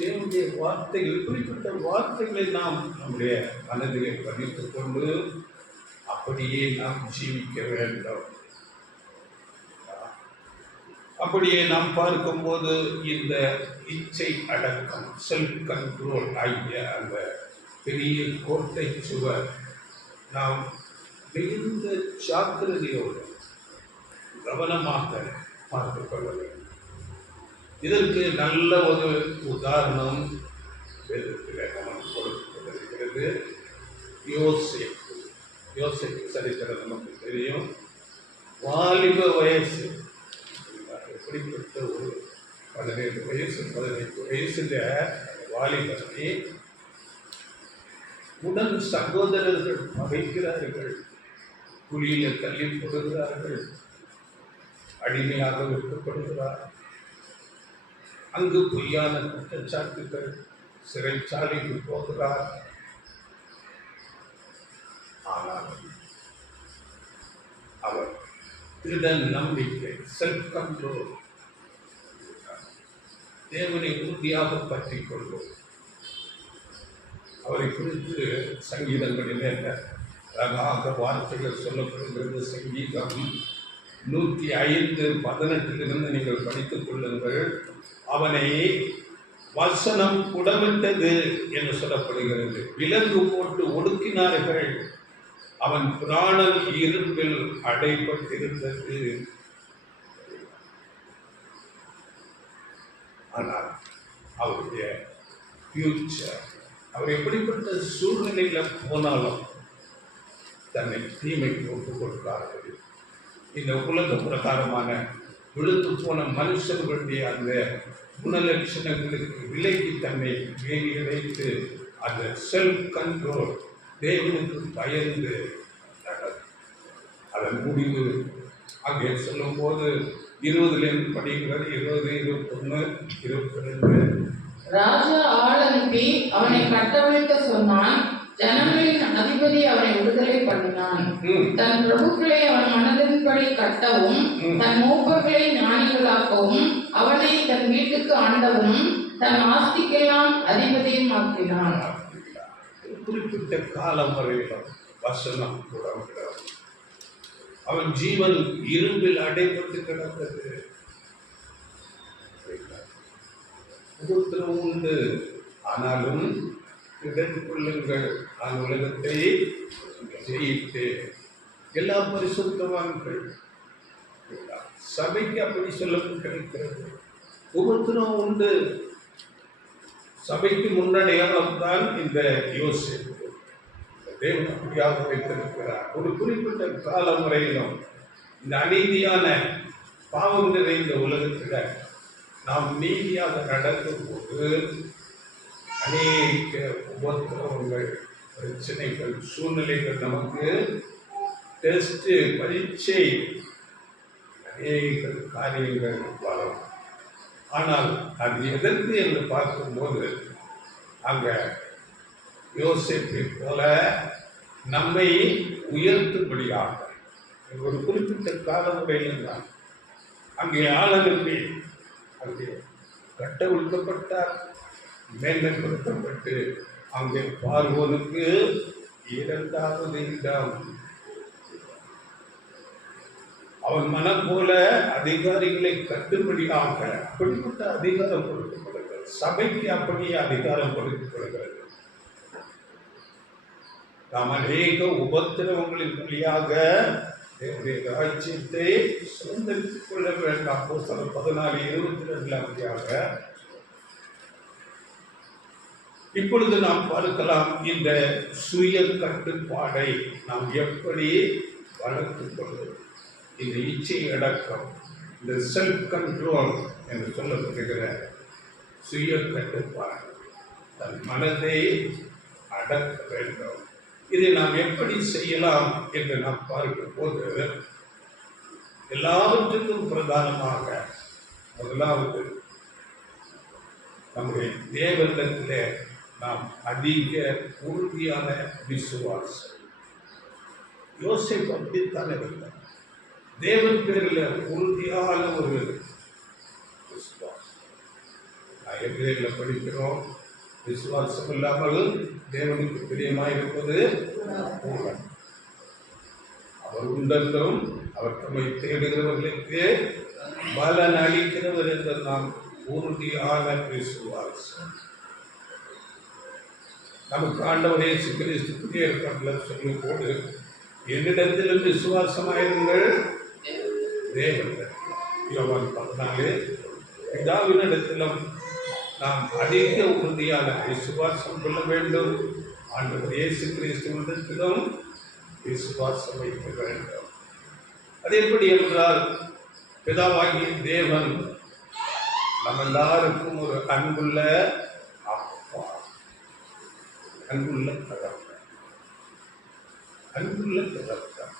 தேவனுடைய வார்த்தைகள், இப்படிப்பட்ட வார்த்தைகளை நாம் நம்முடைய மனதிலே பதித்துக் கொண்டு அப்படியே நாம் ஜீவிக்க வேண்டும். அப்படியே நாம் பார்க்கும்போது இந்த இச்சை அடக்கம், செல்ஃப் கண்ட்ரோல் ஆகிய அந்த பெரிய கோட்டை சுவர் நாம் மிகுந்த ஜாக்கிரதையோடு கவனமாக பார்த்துக் கொள்ள வேண்டும். இதற்கு நல்ல ஒரு உதாரணம் வேதத்தில் நமக்கு கொடுக்கப்பட்டிருக்கிறது. யோசேப்பு சரித்திரம் நமக்கு தெரியும். வாலிப வயசு, எப்படிப்பட்ட ஒரு 17 வயசு 18 வயசுல வாலிபனை உடன் சகோதரர்கள் பகைக்கிறார்கள், குழியில தள்ளி போடுகிறார்கள், அடிமையாக விற்கப்படுகிறார். அங்கு பொய்யான குற்றச்சாட்டுகள், சிறைச்சாலைக்கு போகிறார். ஆனால் அவர் திட நம்பிக்கை, செல்ஃப் கண்ட்ரோல், தேவனை உறுதியாக பற்றிக் கொள்வோம். அவரை குறித்து சங்கீதங்களிலே அழகாக வார்த்தைகள் சொல்லப்படுகிறது. சங்கீதம் 105:18 நீங்கள் படித்துக் கொள்ளுங்கள். அவனை வசனம் குடமிட்டது என்று சொல்லப்படுகிறது. விலங்கு போட்டு ஒடுக்கினார்கள், அவன் பிராணன் இரும்பில் அடைபட்டிருந்தது. ஆனால் அவருடைய ஃபியூச்சர், அவர் எப்படிப்பட்ட சூழ்நிலையில போனாலும் தன்னை தீமைக்கு ஒப்புக் கொடுத்தார்கள். இந்த உலக பிரகாரமான விழுந்து போன மனுஷர்களுடைய அந்த குணலட்சணங்களுக்கு விலகி தன்னை வேலி வைத்து அந்த செல்ஃப் கண்ட்ரோல், தேவனுக்கு பயந்து அதன் முடிவு அங்கே சொல்லும் போது 20 படிக்கிறது. 20, 21, 22 ராஜா ஆள் அனுப்பி அவனை கட்டவிழ்க்க சொன்னான். ஜனங்களின் அதிபதி அவனை விடுதலை பண்ணினான். தன் பிரபுக்களை அவன் மனதின்படி கட்டவும், தன் மூப்பர்களை ஞானிகளாக்கவும், அவனை தன் வீட்டுக்கு ஆண்டவனும் தன் ஆஸ்திக்கெல்லாம் அதிபதியும் ஆக்கினான். குறிப்பிட்ட காலம் வரையிலும் வசனம் கூட அவன் ஜீவன் இரும்பில் அடைபட்டு கிடந்தது. உபத்திரம் உண்டு, ஆனாலும் திடன் கொள்ளுங்கள், நான் உலகத்தை ஜெயித்து. எல்லா பரிசுத்தவான்கள் சபைக்கு அப்படி சொல்லப்பட்டிருக்கிறது. உபத்திரம் உண்டு. சபைக்கு முன்னடையாளம் தான் இந்த யோசேப்பு. தேவன் அப்படியாக வைத்திருக்கிறார். ஒரு குறிப்பிட்ட காலம் வரையிலும் இந்த அநீதியான பாவம் நிறைந்த உலகத்தில் நாம் நீதியாக நடக்கும் போது அநேக உபத்திரவங்கள், பிரச்சனைகள், சூழ்நிலைகள், நமக்கு டெஸ்ட், பரீட்சை, அநேக காரியங்கள் வரும். ஆனால் அது எதற்கு என்று பார்க்கும்போது அங்க யோசேப்பை போல நம்மை உயர்த்தும்படியாக ஒரு குறிப்பிட்ட காலமுறையில் தான் அங்கே ஆளனுக்கு அங்கே கட்டவிழ்க்கப்பட்டார். மேன்மைப்படுத்தப்பட்டு அங்கே பார்வோனுக்கு 2வது இடம். அவன் மனம் போல அதிகாரிகளை கட்டுப்படியாக அப்படிப்பட்ட அதிகாரம் கொடுக்கப்படுகிறது. சபைக்கு அப்படியே அதிகாரம் கொடுக்கப்படுகிறது. நாம் அநேக உபத்திரவங்களின் வழியாக தேவனுடைய ராஜ்யத்தை சுதந்திரித்துக் கொள்ள வேண்டாம். அப்போஸ்தலர் 14:22 வழியாக இப்பொழுது நாம் பார்க்கலாம், இந்த சுய கட்டுப்பாடை நாம் எப்படி வளர்த்துக் கொள்வது. இந்த இச்சை அடக்கம், இந்த செல்ஃப் கண்ட்ரோல் என்று சொல்லப்படுகிற சுய கட்டுப்பாடு, தன் மனதை அடக்க வேண்டும். இதை நாம் எப்படி செய்யலாம் என்று நாம் பார்க்கும் போது, எல்லாவற்றுக்கும் பிரதானமாக முதலாவது நம்முடைய தேவனிடத்திலே நாம் அதிக உறுதியான விசுவாசம். யோசேப்பு அப்படித்தானே இருந்தார். தேவன் பேரில் உறுதியான ஒரு விசுவாசம். எபிரேயரில் படிக்கிறோம், விசுவாசம் இல்லாமல் தேவனுக்கு பிரியமாயிருப்பது கூடாது. அவர் உண்டென்றும் அவர் தம்மை தேடுகிறவர்களுக்கு பலன் அளிக்கிறவர் என்ற நாம் உறுதியான விசுவாசம். நமக்கு ஆண்டவர் இயேசு கிறிஸ்து புதிய ஏற்பாட்டில் சொல்லும் போது, என்னிடத்திலும் விசுவாசமாயிருங்கள் தேவனிடத்தில். யோவான் 14 பிதாவினிடத்திலும் நாம் அதிக உறுதியான விசுவாசம் கொள்ள வேண்டும். ஆண்டவர் இயேசு கிறிஸ்துவினிடத்திலும் விசுவாசம் வைக்க வேண்டும். அது எப்படி என்றால், பிதாவாகிய தேவன் நம்ம எல்லாருக்கும் ஒரு அன்புள்ள அப்பா, அன்புள்ள தகப்பன், அன்புள்ள தகப்பன்.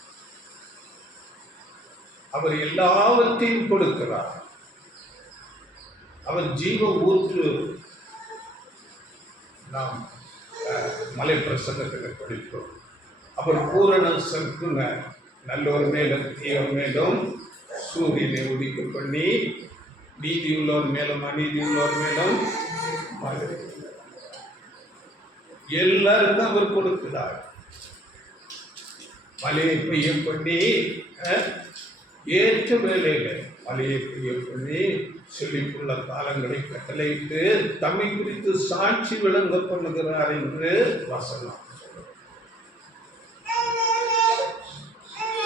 அவர் எல்லாவற்றையும் கொடுக்கிறார். அவர் ஜீவ ஊற்று. நாம் மலை பிரசங்கத்தில் படித்தோம். அவர் பூரண சற்குண, நல்லோர் மேலும் தீயோர் மேலும் சூரியனை உதிக்க பண்ணி, நீதியுள்ளோர் மேலும் அநீதியுள்ளோர் மேலும் எல்லாருக்கும் அவர் கொடுக்கிறார். மலையை பெய்ய பண்ணி, ஏற்ற வேலையில் மலையை பெய்ய பண்ணி, செழிப்புள்ள காலங்களை கட்டளையிட்டு தம்மை குறித்து சாட்சி விளங்க பண்ணுகிறார் என்று வசனம்.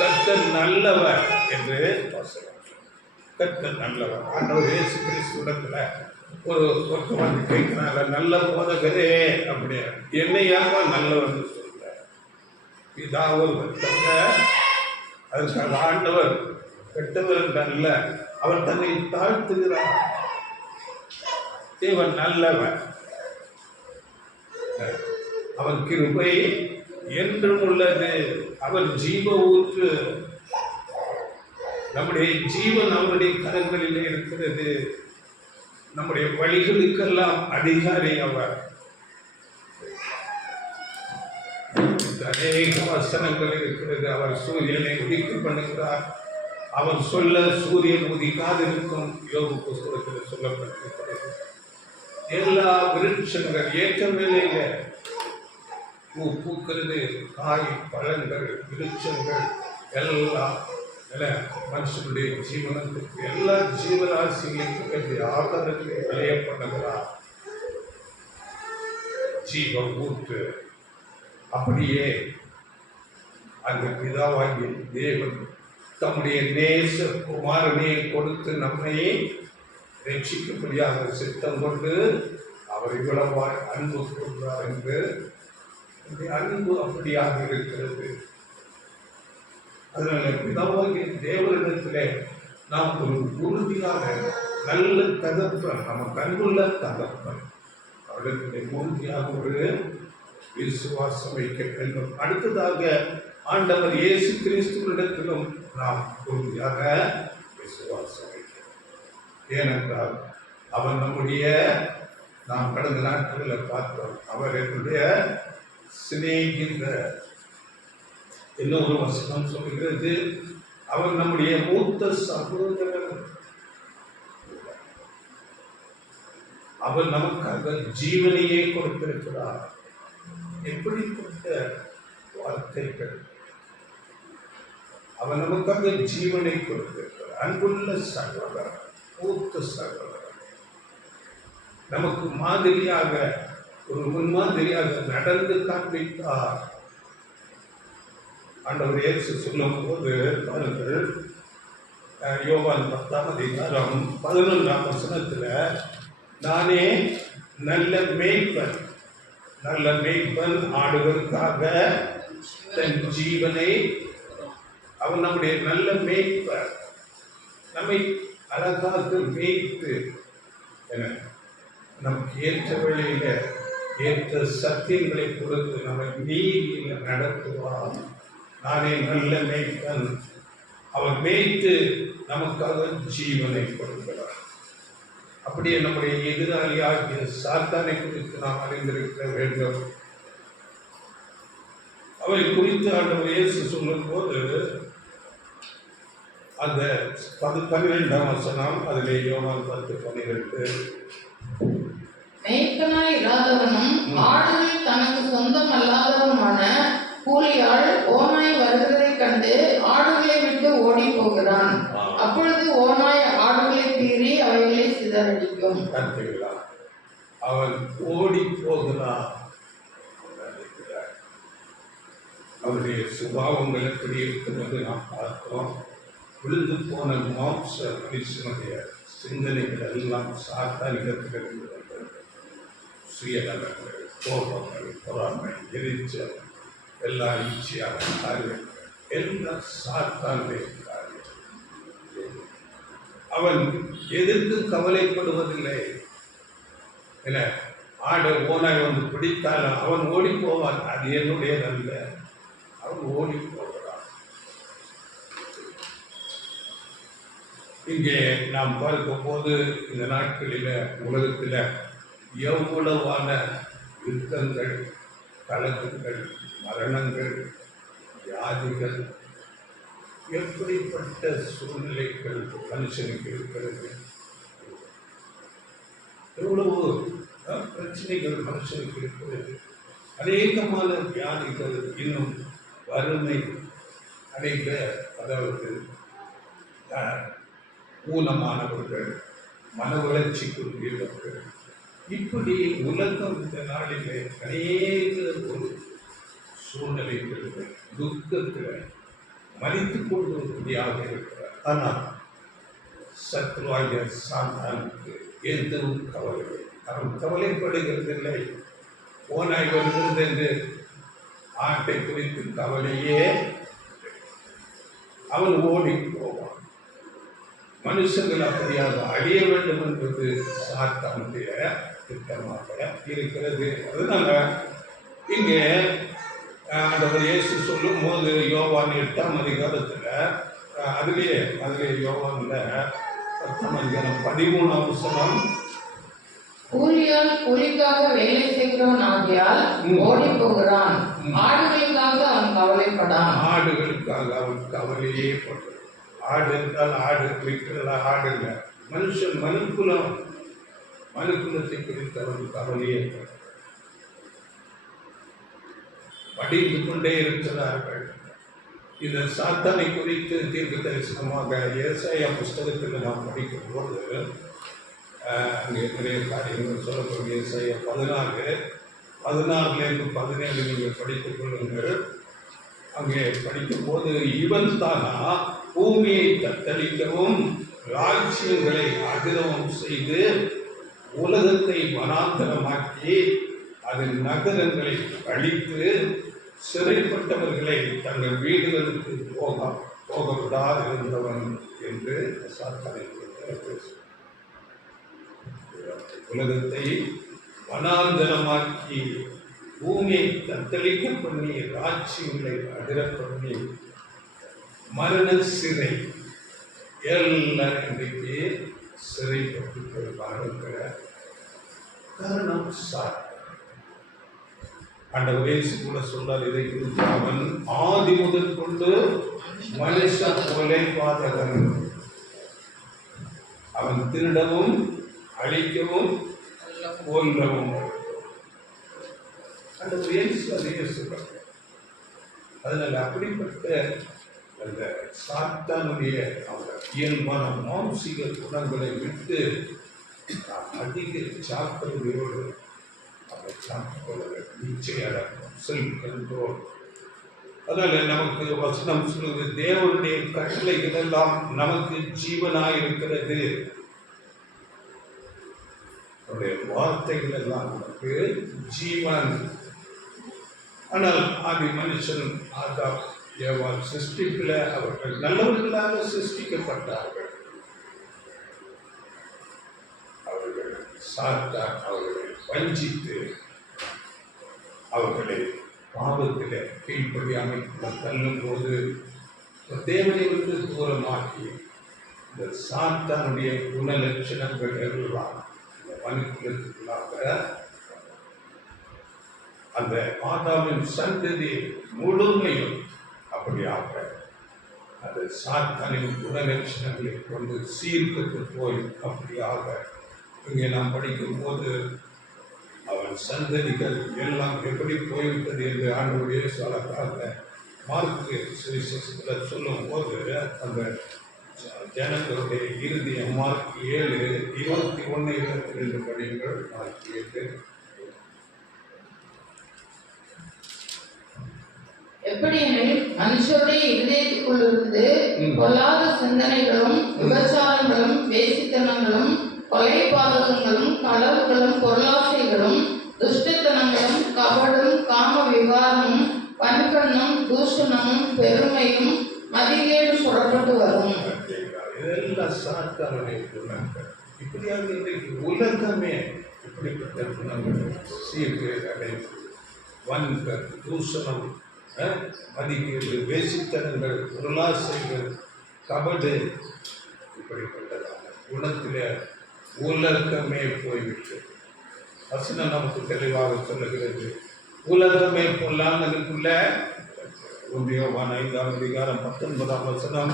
கர்த்தர் நல்லவர் என்று வசனம். கர்த்தர் நல்லவர். ஆண்டவர் இயேசு கிறிஸ்துவிடத்துல ஒரு ஒருத்தர் வந்து கேட்கிறாங்க, நல்ல போதகரே அப்படி என்னையாக நல்லவர் சொல்ற பிதாவும் கர்த்தங்க. அதற்காக ஆண்டவர் கெட்டவர் என்று அல்ல, அவர் தன்னை தாழ்த்துகிறார். தேவன் நல்லவர். அவர் கிருபை என்றும் உள்ளது. அவர் ஜீவ ஊற்று. நம்முடைய ஜீவன் அவருடைய கரங்களில் இருக்கிறது. நம்முடைய வழிகளுக்கெல்லாம் அதிகாரி அவர். அநேக வசனங்கள் இருக்கிறது. அவர் சூரியனை உதிக்க பண்ணுகிறார். அவர் சொல்ல சூரியன் உதிக்காதிருக்கும் யோபு புஸ்தகத்தில் சொல்லப்பட்டிருக்கிறது. எல்லா விருட்சங்கள் ஏற்ற வேலையில பூ பூக்கிறது, காய் பழங்கள் விருட்சங்கள் எல்லாம் மனுஷனுடைய ஜீவனத்துக்கு, எல்லா ஜீவராசிகளுக்கு ஆதாரத்தை விளைய பண்ணுகிறார். ஜீவ ஊற்று. அப்படியே அந்த பிதாவாகிய தேவன் தம்முடைய நேச குமாரனை கொடுத்து நம்மை ரட்சிக்கும்படியாக சித்தம் கொண்டு அவர் இவ்வளவாய் அன்பு கொண்டார் என்று அன்பு அப்படியாக இருக்கிறது. அதனால பிதாவாகிய தேவனிடத்திலே நாம் ஒரு உறுதியான நல்ல தகப்பன், நமக்கு அன்புள்ள தகப்பன், அவரிடத்திலே உறுதியாக ஒரு விசுவாசம் வைக்க வேண்டும். அடுத்ததாக ஆண்டவர் இயேசு கிறிஸ்துவினிடத்திலும் நாம் உறுதியாக விசுவாசம் வைக்கிறோம். ஏனென்றால் அவர் நம்முடைய, நாம் கடந்த நாட்களில் பார்த்தோம், அவர் என்னுடைய சிநேகிதர். இன்னொரு வசனம் சொல்கிறது, அவர் நம்முடைய மூத்த சகோதரர். அவர் நமக்காக ஜீவனையே கொடுத்திருக்கிறார். எப்படிப்பட்ட வார்த்தைகள்! அவர் நமக்காக ஜீவனை கொடுத்திருக்கிறார். அன்புள்ள சகோதரர், மூத்த சகோதரர். நமக்கு மாதிரியாக ஒரு முன்மாதிரியாக நடந்து காண்பித்தார். ஆண்டவர் இயேசு சொல்லும் போது பாருங்கள், யோவான் 10:11 நானே நல்ல மேய்ப்பன், நல்ல மேய்ப்பன் ஆடுகளுக்காக தன் ஜீவனை, அவன் நம்முடைய நல்ல மேய்ப்பர், நம்மை அழகாக மேய்த்து நமக்கு ஏற்ற வழியில ஏற்ற சத்தியங்களை கொடுத்து நம்மை நீதியில நடத்துவார். நானே நல்ல மேய்ப்பன், அவர் மேய்த்து நமக்காக ஜீவனை கொடுக்கிறார். அப்படியே நம்முடைய எதிராளியாகிய சாத்தானை குறித்து நாம் அறிந்திருக்க வேண்டும். அவரை குறித்து ஆண்டவர் இயேசு சொல்லும் போது அந்த 12 அதிலே யோவான் 10:12 மேய்ப்பனாய் இராதவனும் ஆடுகள் தனக்கு சொந்தம் அல்லாதவனுமான கூலியாள் ஓநாய் வருகிறதைக் கண்டு ஆடுகளை விட்டு ஓடி போகிறான். அப்பொழுது ஓநாய் ஆடுகளை பீறி அவைகளை சிதறடிக்கும். அவன் ஓடி போகிறான். அவருடைய சுபாவங்கள் எப்படி இருக்கிறது நாம் பார்த்தோம். விழுந்து போன மாம்ச மனுஷனுடைய சிந்தனைகள் எல்லாம் சாத்தானிடத்திலிருந்து வந்தது. சுயநலங்கள், கோபங்கள், பொறாமை, எரிச்சல், எல்லா இச்சையான காரியங்கள் எல்லாம் சாத்தானுடைய காரியம். அவன் எதற்கு கவலைப்படுவதில்லை. என்ன, ஆடு ஓனாய் வந்து பிடித்தாலும் அவன் ஓடி போவான். அது என்னுடையதல்ல, அவன் ஓடி போகிறான். இங்கே நாம் பார்க்கும் போது இந்த நாட்களில் உலகத்தில் எவ்வளவான யுத்தங்கள், கலகங்கள், மரணங்கள், வியாதிகள், எப்படிப்பட்ட சூழ்நிலைகள் மனுஷனுக்கு இருக்கிறது. எவ்வளவு பிரச்சனைகள் மனுஷனுக்கு இருக்கிறது. அநேகமான வியாதிகள், இன்னும் வறுமை, அநேக அதாவது ஊனமானவர்கள், மன வளர்ச்சி குறுகியவர்கள், இப்படி உலகம் இந்த நாளிலே அநேக ஒரு சூழ்நிலைகளில் துக்கத்தில் மறித்துக் கொண்டிருப்படியாக இருக்கிறார். ஆனால் சத்ருவாகிய சாத்தானுக்கு எதுவும் கவலை, அவன் கவலைப்படுகிறதில்லை. ஓனாய் வருகிறது என்று ஆட்டை குறித்து கவலையே, அவன் ஓடி போவான். மனுஷங்கள் அப்படியாக அழிய வேண்டும் என்பது சாத்தானுடைய திட்டமாக இருக்கிறது. அதனால இங்கே ஆண்டவர் இயேசு சொல்லும் போது யோவான் 8 அதிலே யோவான்ல 13 கூலியால் கூலிக்காக வேலை செய்கிறவன் ஆகியால் ஓடி போகிறான். ஆடுகளுக்காக அவன் கவலைப்படான். ஆடுகளுக்காக அவன் கவலையே படுறான். ஆடு என்றால் ஆடு குறிக்கிறதா? ஆடு இல்லை, மனுஷன், மனுக்குலத்தை குறித்து அவன் கவலையே படுறான். படித்து கொண்டே இருக்கிறார்கள். இந்த சாத்தானை குறித்து தீர்க்க தரிசனமாக ஏசாயா புஸ்தகத்தில் நாம் படிக்கும் போது அங்கே நிறைய காரியங்கள் சொல்லப்படும். ஏசாயா 14:17 நீங்கள் படித்துக் கொள்ளுங்கள். அங்கே படிக்கும் போது, இவன் தானா பூமியை தத்தளிக்கவும் ராஜ்யங்களை அதிரவும் செய்து உலகத்தை வனாந்தரமாக்கி அதன் நகரங்களை அழித்து சிறைப்பட்டவர்களை தங்கள் வீடுகளுக்கு போக விடாதிருந்தவன் என்று சாத்தானை உலகத்தை வனாந்தரமாக்கி பூமியை தத்தளிக்க பண்ணி ராஜ்யங்களை அதிர பண்ணி மரண சிறை எல்லாரும் இன்றைக்கு சிறைப்பட்டு வாழ்கிற காரணம் சார். ஆண்டவர் இயேசு கூட சொன்னார் இதை குறித்து, அவன் ஆதி முதல் கொண்டு மனுஷ கொலைபாதகன், அவன் திருடவும் அழிக்கவும் கொல்லவும். ஆண்டவர் இயேசு அதையே சொல்றார். அதனால அப்படிப்பட்ட அந்த சாத்தானுடைய இயல்பான மாம்சீக குணங்களை விட்டு அதிக ஜாக்கிரதையோடு அதை காத்துக்கொள்ள நிச்சயம் செல்ஃப் கண்ட்ரோல். அதனால நமக்கு வசனம் சொல்வது, தேவனுடைய கட்டளைகள் எல்லாம் நமக்கு ஜீவனாய் இருக்கிறது. அவருடைய வார்த்தைகள் எல்லாம் நமக்கு ஜீவன். ஆனால் ஆதி மனுஷன் ஆதாம் ஏவாள் சிருஷ்டிப்பில் அவர்கள் நல்லவர்களாக சிருஷ்டிக்கப்பட்டார்கள். அவர்கள் சாத்தான் அவர்களை வஞ்சித்து அவர்களை பாவத்தில் கீழ்ப்படியாமல் தள்ளும் போது தேவனை விட்டு தூரமாக்கி இந்த சாத்தானுடைய குணலட்சணங்கள் எல்லாம் இந்த மனுக்குலத்துக்குள்ளாக அந்த ஆதாமின் சந்ததி முழுமையும் அப்படியாக அந்த சாத்தானின் குணலட்சணங்களை கொண்டு சீர்கட்டு போய் அப்படியாக இங்கே நாம் படிக்கும் போது அவன் சந்ததிகள் எல்லாம் எப்படி போய்விட்டது என்று ஆண்டவருடைய சொல்லக்காக மார்க்கு சுவிசேஷத்தில் சொல்லும் போது அந்த ஜனங்களுடைய இறுதிய மார்க் 7:21-22 படிங்கள். மார்க் 7. எப்படியெனில் மனுஷருடைய இதயத்துக்குள்ளிருந்து பொல்லாத சிந்தனைகளும் விபச்சாரங்களும் வேசித்தனங்களும் கொலை பாதகங்களும் களவுகளும் பொருளாசைகளும் துஷ்டத்தனங்களும் கபடும் காம விவாதமும் வன்கண்ணும் தூஷணமும் பெருமையும் மதிகேடு புறப்பட்டு வரும். இதெல்லாம் சாத்தானுடைய குணங்கள். இப்படியாக இன்றைக்கு உலகமே இப்படிப்பட்ட குணங்கள் சீர்கேடு, வன்கண், தூஷணம், மதிகேடு, வேசித்தனங்கள், பொருளாசைகள், கபடு, இப்படிப்பட்டதான குணத்தில் உலகமே போய்விட்டது. வசனம் நமக்கு தெளிவாக சொல்லுகிறது, உலகமே பொல்லாங்கனுக்குள்ள. யோவான் 5:19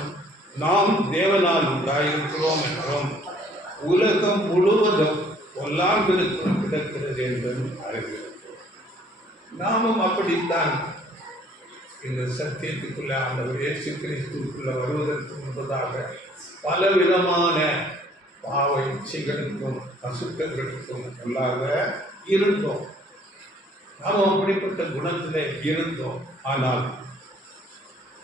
நாம் தேவனால் உண்டாயிருக்கிறோம் என்றும் உலகம் முழுவதும் பொல்லாங்கனுக்குள் கிடக்கிறது என்றும் அறிந்திருக்கிறோம். நாமும் அப்படித்தான் இந்த சத்தியத்துக்குள்ள ஆண்டவர் இயேசு கிறிஸ்துவுக்குள்ள வருவதற்கு முன்பதாக பலவிதமான பாவ இச்சைகளுக்கும் அசுத்தங்களுக்கும் உள்ளாக இருந்தோம். நாம் அப்படிப்பட்ட குணத்திலே இருந்தோம். ஆனால்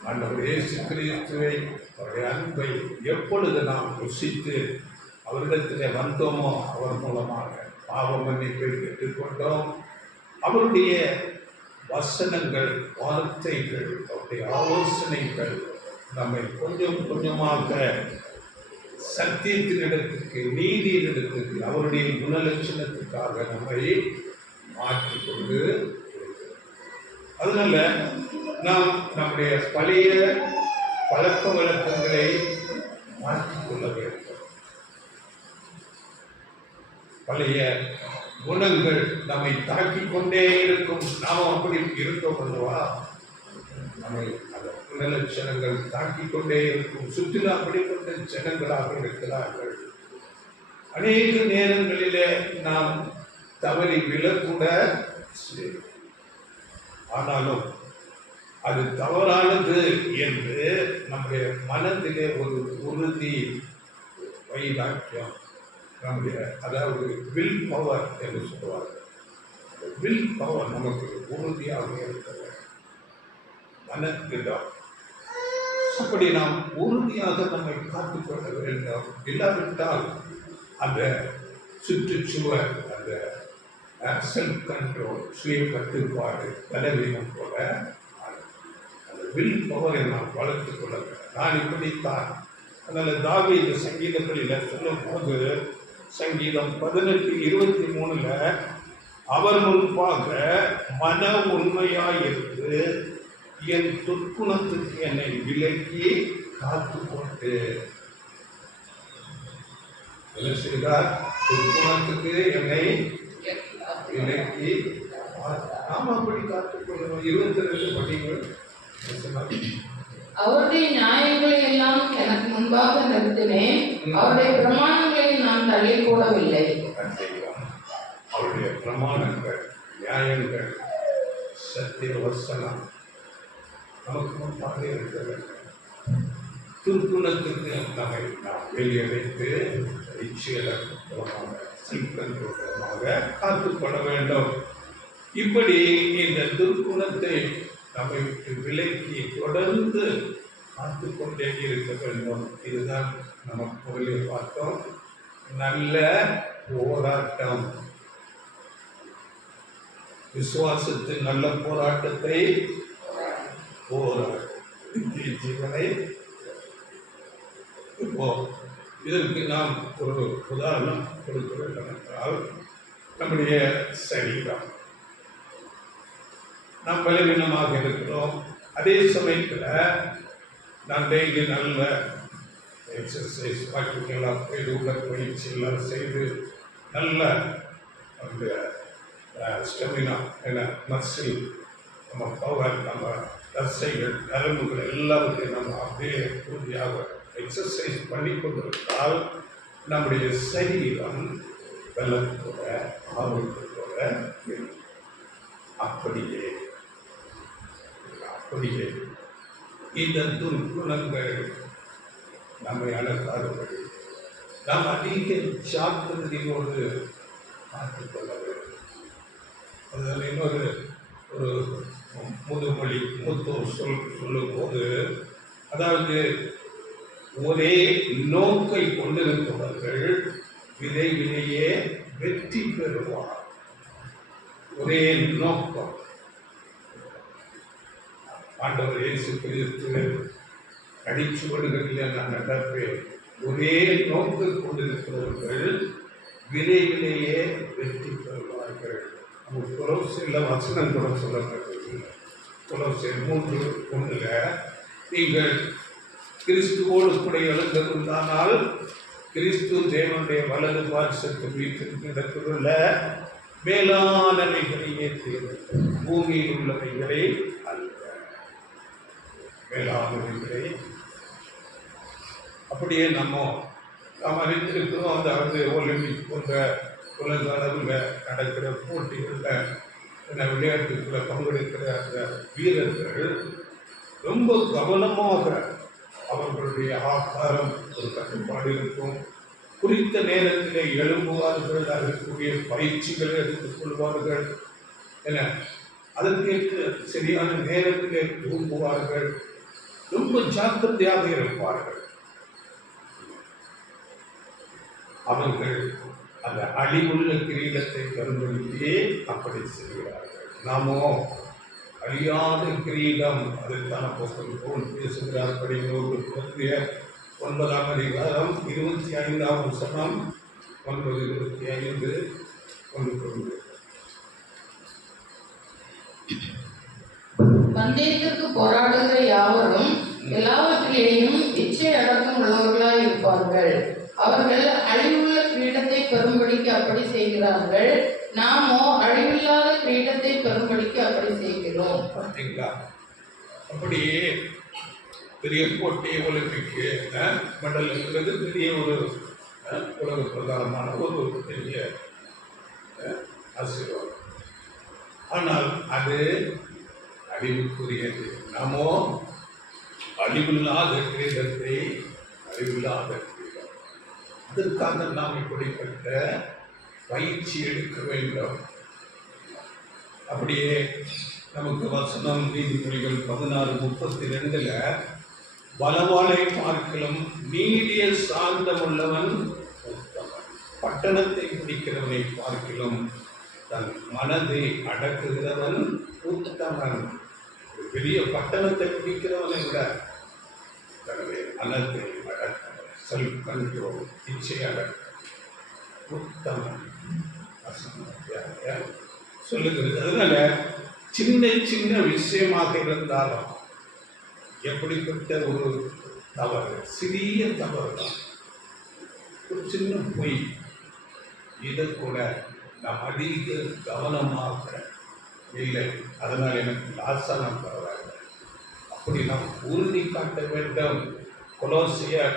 ஆண்டவர் இயேசு கிறிஸ்துவை, அவருடைய அன்பை எப்பொழுது நாம் ருசித்து அவரிடத்திலே வந்தோமோ அவர் மூலமாக பாவ மன்னிப்பை பெற்றுக்கொண்டோம். அவருடைய வசனங்கள், வார்த்தைகள், அவருடைய ஆலோசனைகள் நம்மை கொஞ்சம் கொஞ்சமாக சத்தியத்தினிடத்துக்கு, நீதியினிடத்துக்கு, அவருடைய குணலட்சணத்துக்காக நம்மை மாற்றிக்கொண்டு, அதனால நாம் நம்முடைய பழைய பழக்க வழக்கங்களை மாற்றிக்கொள்ள வேண்டும். பழைய குணங்கள் நம்மை தாக்கிக் கொண்டே இருக்கும். நாம் அப்படி இருக்கோம் அல்லவா? நம்மை அந்த குணலட்சணங்கள் தாக்கிக் கொண்டே இருக்கும். சுற்றிலும் அப்படிப்பட்ட ஜனங்களாக இருக்கிறார்கள். அநேக நேரங்களிலே நாம் தவறி விழக்கூட செய்யும். ஆனாலும் அது தவறானது என்று நம்முடைய மனதிலே ஒரு உறுதி, வைராக்கியம், நம்முடைய அதாவது வில் பவர் என்று சொல்லுவார்கள். வில் பவர் நமக்கு உறுதியாக இருக்கிறது. மனத்திடம் அப்படி நாம் உறுதியாக நம்மை காத்துக்கொள்ள வேண்டும். இல்லாவிட்டால் அந்த சுற்றுச்சுவர், அந்த செல்ஃப் கண்ட்ரோல், சுய கட்டுப்பாடு, பலவீனம் போல அந்த வில் பவரை நாம் வளர்த்துக் கொள்ள வேண்டும். நான் இப்படித்தான். அதனால் தாவீது சங்கீதங்களில் சொல்லும் போது, சங்கீதம் 18:23 அவர் முன்பாக மன உண்மையாயிருந்து என் துர்க்குணத்துக்கு என்னை விலக்கி காத்துக்கொண்டு என்ன செய்தார்? துர்க்குணத்துக்கு என்னை விலக்கி நாம் அப்படி காத்துக்கொள்ளும். 22 படிகள். அவருடைய நியாயங்களை எல்லாம் எனக்கு முன்பாக நிறுத்தினேன், அவருடைய பிரமாணங்களை நான் தள்ளி போடவில்லை. அவருடைய பிரமாணங்கள், நியாயங்கள், சத்திய வசனம் நமக்கு முன்பாக இருக்க வேண்டும். துர்க்குணத்துக்கு நம்மை நாம் வெளியடைத்து இச்சையெல்லாம் செல்வமாக காத்துக்கொள்ள வேண்டும். இப்படி இந்த துர்க்குணத்தை நம்மை விட்டு விலக்கி தொடர்ந்து காத்துக்கொண்டே இருக்க வேண்டும். இதுதான் நம்ம பொருளை பார்த்தோம். நல்ல போராட்டம், விசுவாசத்தின் நல்ல போராட்டத்தை நித்திய ஜீவனை. இப்போ இதற்கு நாம் ஒரு உதாரணம் கொடுக்க வேண்டும் என்றால், நம்முடைய சரீரம், நாம் பலவீனமாக இருக்கிறோம். அதே சமயத்தில் நாம் டெய்லி நல்ல எக்ஸசைஸ் பாக்கிங்கெல்லாம் செய்து உடற்பயிற்சி எல்லாம் செய்து நல்ல அந்த ஸ்டெமினா என்ன மசில், நம்ம பவர், நம்ம தசைகள், நரம்புகள் எல்லாவற்றையும் நம்ம அப்படியே உறுதியாக எக்ஸசைஸ் பண்ணி கொண்டிருந்தால் நம்முடைய சரீரம் பலத்தோட ஆரோக்கியத்தோட அப்படியே இந்த துர்க்குணங்கள் நம்மை அழகாதபடி நாம் அதிக ஜாக்கிரதையோடு பார்த்துக்கொள்ள வேண்டும். அதில் இன்னொரு ஒரு முதுமொழி மூத்தோர் சொல்லும்போது, அதாவது ஒரே நோக்கை கொண்டிருப்பவர்கள் விரைவிலேயே வெற்றி பெறுவார். ஒரே நோக்கம், ஆண்டவர் இயேசு கிறிஸ்து அடிச்சுவடுகளில் நான் நடப்பேன். ஒரே நோக்கை கொண்டிருக்கிறவர்கள் விரைவிலேயே வெற்றி பெறுவார்கள். கொலோசியர்ல வசனம் கூட சொல்லப்பட்டிருக்கு. கொலோசியர் 3:1 நீங்கள் கிறிஸ்துவோடு கூட எழுந்ததுண்டானால் கிறிஸ்து தேவனுடைய வலது பார்சத்தில் வீட்டிற்குள்ள மேலானவைகளையே தேர்வு, பூமியில் உள்ளவைகளை அல்ல, மேலானவைகளை. அப்படியே நாம் அறிந்திருக்கிறோம். அதாவது ஒலிம்பிக் போன்ற உலக அளவில் நடக்கிற போட்டிகளில் விளையாட்டுகளை பங்கெடுக்கிற அந்த வீரர்கள் ரொம்ப கவனமாக அவர்களுடைய ஆகாரம் ஒரு கட்டுப்பாடு இருக்கும். குறித்த நேரத்திலே எழும்புவார்கள், அதற்குரிய பயிற்சிகளை எடுத்துக் கொள்வார்கள் என அதற்கேற்ற சரியான நேரத்திலே தூங்குவார்கள். ரொம்ப ஜாக்கிரதையாக இருப்பார்கள். அவர்கள் அந்த அழிவுள்ள கிரீடத்தை பெறும்படியே அப்படி செய்கிறார்கள். நாமோ அழியாத கிரீடம், அதற்கான போல் பேசுகிறார். 9ஆம் அதிகாரம் 25ஆம் வசனம் 9:25 1. பந்தயத்திற்கு போராடுகிற யாவரும் எல்லாவற்றிலேயும் இச்சை அடக்கம் உள்ளவர்களாய் இருப்பார்கள். அவர்கள் அழிவுள்ள கிரீடத்தை பெறும்படிக்கு அப்படி செய்கிறார்கள். நாமோ அழிவில்லாத கிரீடத்தை பெறும்படிக்கு அப்படி செய்கிறோம். பார்த்தீங்களா? அப்படியே பெரிய போட்டி ஒலிம்பிக்கு மெடல் இருக்கிறது பெரிய ஒரு உலக பிரதானமான ஒரு பெரிய ஆசீர்வாதம். ஆனால் அது அழிவுக்குரியது. நாமோ அழிவில்லாத கிரீடத்தை, அழிவில்லாத கிரீடம், அதற்காக நாம் இப்படிப்பட்ட பயிற்சி எடுக்க வேண்டும். அப்படியே நமக்கு வசனம் நீதிமொழிகள் 16:32 பலவானை பார்க்கலும் நீடிய சாந்தமுள்ளவன் உத்தமன், பட்டணத்தை பிடிக்கிறவனை பார்க்கலும் தன் மனதை அடக்குகிறவன் உத்தமன். பெரிய பட்டணத்தை பிடிக்கிறவனை விட தன்னுடைய மனத்தை அடக்குவன், செல்ஃப் கண்ட்ரோல், இச்சை அடக்க உத்தமன் சொல்லுகிறது. அதனால சின்ன சின்ன விஷயமாக இருந்தாலும் எப்படிப்பட்ட ஒரு தவறு, சிறிய தவறு தான், ஒரு சின்ன பொய், இதை கூட நாம் அதிக கவனமாக இல்லை, அதனால் எனக்கு லாசனம் பரவாயில்லை, அப்படி நாம் உறுதி காட்ட வேண்டும். கொலோசியர்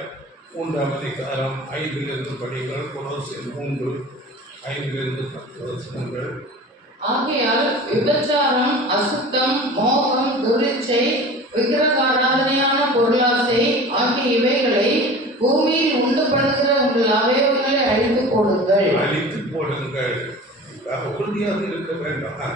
3ஆம் அதிகாரம் 5 படிகள். கொலோசியர் 3:5-10 வசனங்கள். ஆகையால் விபச்சாரம், அசுத்தம், மோகம், துரிச்சை, விக்கிரகாராதனையான பொருளாசை ஆகிய இவைகளை பூமியில் உண்டு பண்ணுகிற உங்கள் அவயவங்களை அழித்து போடுங்கள். போடுங்கள். உறுதியாக இருக்க வேண்டாம்.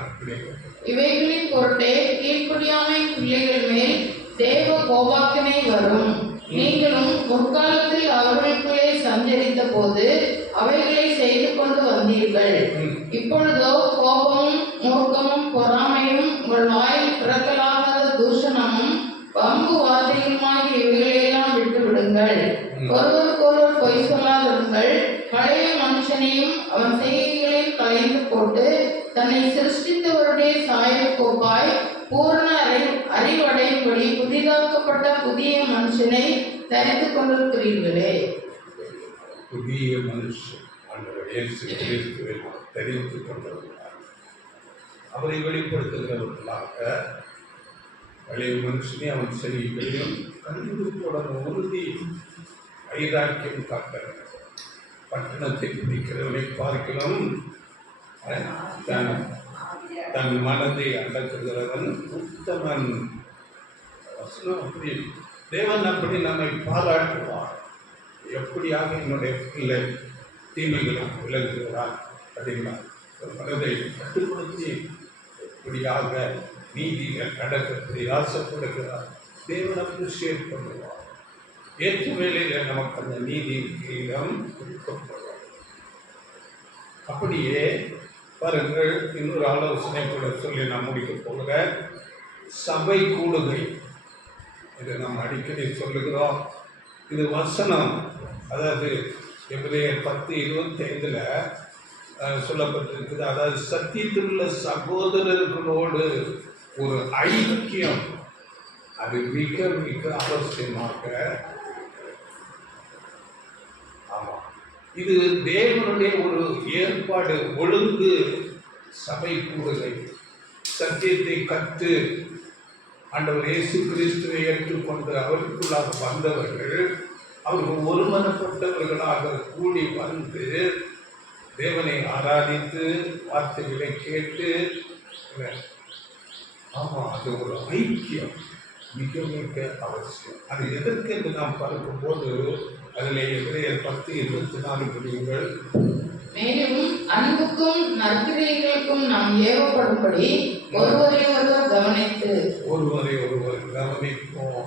இவைகளின் பொருட்டே கீழ்ப்படியாமை பிள்ளைகள் மேல் தேவ கோபாக்கினை வரும். நீங்களும் முற்காலத்தில் அவர்களுக்குள்ளே சஞ்சரித்த போது அவைகளை செய்து கொண்டு வந்தீர்கள். இப்பொழுதோ கோபமும் மூர்க்கமும் பொறாமையும் உங்கள் வாயில் பிறக்கலாகாத தூஷணமும் வம்பு வார்த்தையுமாகிய இவைகளையெல்லாம் விட்டு விடுங்கள். ஒருவருக்கொருவர் பொய் சொல்லாதிருங்கள். பழைய மனுஷனையும் அவன் செய்கைகளையும் களைந்து போட்டு தன்னை சிருஷ்டித்தவருடைய சாயலுக்கொப்பாய் பூரண அறிவடையும்படி புதிதாக்கப்பட்ட புதிய மனுஷனை தரித்து கொண்டிருக்கிறீர்களே. புதிய மனுஷன் தெரிந்து கொண்டிருக்கிறார். அவரை வெளிப்படுத்துகிறவர்களாக பழைய மனுஷனே அவன் செய்கைகளையும் கழிந்து போட உறுதி வைராக்கியம் காட்டுகிறார். பட்டணத்தை பிடிக்கிறவனை பார்க்கலாம் தன் மனதை அடக்குகிறவன் உத்தமன். அப்படி தேவன் அப்படி நம்மை பாராட்டுவார். எப்படியாக என்னுடைய பிள்ளை தீமைகளை விலகுகிறார் அப்படின்னா மனதை கட்டுப்படுத்தி எப்படியாக நீதிகள் நடக்க ஆசைப்படுகிறார். தேவன் அப்ரிஷியேட் பண்ணுவார். ஏற்ற வேளையில் நமக்கு அந்த நீதி கிரீடம் கொடுக்கப்படும். அப்படியே பாருங்கள், இன்னொரு ஆலோசனை கூட சொல்லி நான் முடிக்க போகிறேன். சபை கூடுகை, இதை நாம் அடிக்கடி சொல்லுகிறோம். இது வசனம், அதாவது எபிரேயர் 10:25 சொல்லப்பட்டிருக்குது. அதாவது சத்தியத்தில் உள்ள சகோதரர்களோடு ஒரு ஐக்கியம், அது மிக மிக அவசியமாக. ஆமாம், இது தேவனுடைய ஒரு ஏற்பாடு, ஒழுங்கு. சபை கூடுகை, சத்தியத்தை கற்று ஆண்டவர் இயேசு கிறிஸ்துவை ஏற்றுக்கொண்டு அவருக்குள்ளாக வந்தவர்கள், அவர்கள் ஒருமனப்பட்டவர்களாக கூடி வந்து தேவனை ஆராதித்து வார்த்தைகளை கேட்டு, ஆமாம், அது ஒரு ஐக்கியம் மிக மிக அவசியம். அது எதற்கு என்று நாம் பார்க்கும்போது அதில் எபிரேயர் 10:24 படியுங்கள். மேலும் அன்புக்கும் நற்கிரியைகளுக்கும் நாம் ஏவப்படும்படி ஒருவரை ஒருவர் கவனிப்போம்.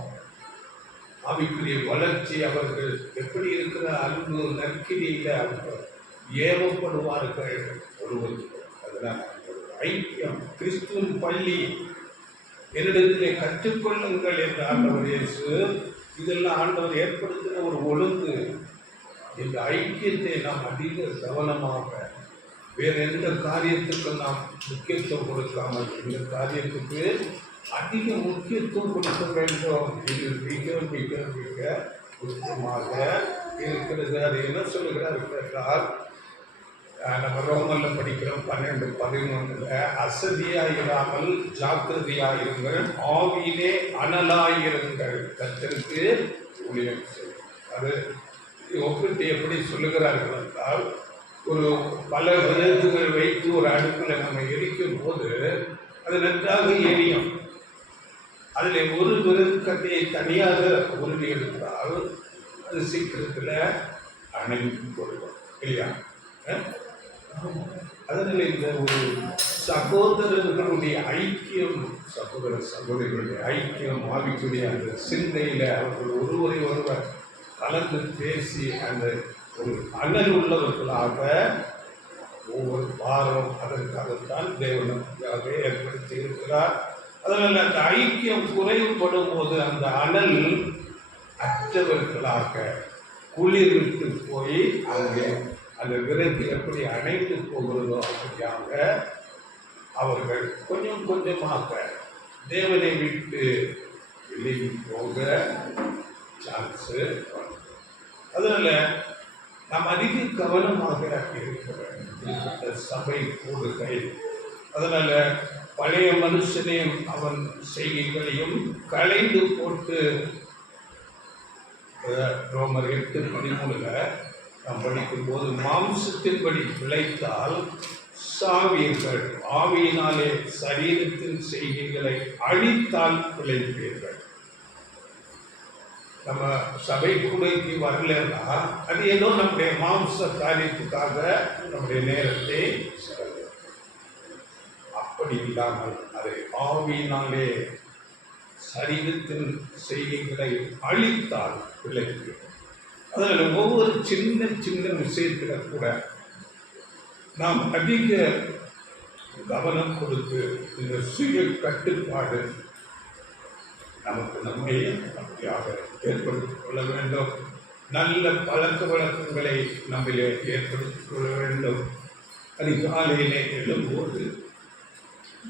ஆவிக்குரிய வளர்ச்சி அவர்கள் எப்படி இருக்கிற அன்பு நற்கிரியில அவர்கள் ஏவப்படுவார்கள் ஒருவருக்கு. அதனால் ஐக்கியம். கிறிஸ்துவின் பள்ளி என்னிடத்திலே கற்றுக்கொள்ளுங்கள் என்று ஆண்டவர் இயேசு, இதெல்லாம் ஆண்டவர் ஏற்படுத்தின ஒரு ஒழுங்கு. இந்த ஐக்கியத்தை நாம் அதிக கவனமாக, வேறு எந்த காரியத்துக்கும் நாம் முக்கியத்துவம் கொடுக்காமல் இந்த காரியத்துக்கு அதிக முக்கியத்துவம் கொடுக்க வேண்டும். இது மிக மிக மிக முக்கியமாக இருக்கிறது. அது என்ன சொல்லுகிறார் என்றால், நம்ம ரோமல்ல படிக்கிறோம் 12:11, அசதியாயிராமல் ஜாக்கிரதையாயிருங்கள், ஆவியிலே அனலாயிருங்கள், கர்த்தருக்கு ஊழியம் செய்யும். அது ஒப்பிட்டு எப்படி சொல்லுகிறார்கள் என்றால், ஒரு பல விறகுகள் வைத்து ஒரு அடுப்பில் நம்ம எரிக்கும் போது அது நன்றாக எரியும். அதில் ஒரு விறகு கட்டையை தனியாக உருவி எடுத்தால் அது சீக்கிரத்தில் அணைந்து கொள்ளும் இல்லையா? அதனால் இந்த ஒரு சகோதரர்களுடைய ஐக்கியம், சகோதர சகோதரிகளுடைய ஐக்கியம், ஆவிக்குரிய அந்த சிந்தையில் அவர்கள் ஒருவரை ஒருவர் கலந்து பேசி அந்த ஒரு அனல் உள்ளவர்களாக ஒவ்வொரு வாரம் அதற்காகத்தான் தேவனுக்காக ஏற்படுத்தி இருக்கிறார். அதனால் அந்த ஐக்கியம் குறைபடும் போது அந்த அனல் அற்றவர்களாக குளிர்விட்டு போய் அங்கே அந்த விறகு எப்படி அணைந்து போகிறதோ அப்படியாக அவர்கள் கொஞ்சம் கொஞ்சமாக தேவனை விட்டு வெளியே போக சான்ஸு. அதனால் நாம் அதிக கவனமாக இருக்க வேண்டும். சபை கூடுகை, அதனால் பழைய மனுஷனையும் அவன் செய்கைகளையும் களைந்து போட்டு, ரோமர் 8:13 நாம் படிக்கும்போது, மாம்சத்தின்படி பிழைத்தால் சாவீர்கள், ஆவியினாலே சரீரத்தின் செய்கைகளை அழித்தால் பிழைப்பீர்கள். நம்ம சபை கூடைக்கு வரலன்னா அது ஏதோ நம்முடைய மாம்ச காரியத்துக்காக நம்முடைய நேரத்தை செலவிடும். அப்படி இல்லாமல் அதை ஆவியினாலே சரீரத்தின் செய்திகளை அழித்தால் பிள்ளைக்கு அதில் ஒவ்வொரு சின்ன சின்ன விஷயத்துல கூட நாம் அதிக கவனம் கொடுத்து இந்த சுய கட்டுப்பாடு நமக்கு நம்மை அப்படியாக ஏற்படுத்திக் கொள்ள வேண்டும். நல்ல பழக்க வழக்கங்களை நம்மளே ஏற்படுத்திக் கொள்ள வேண்டும். அதிகாலையிலே எழும்போது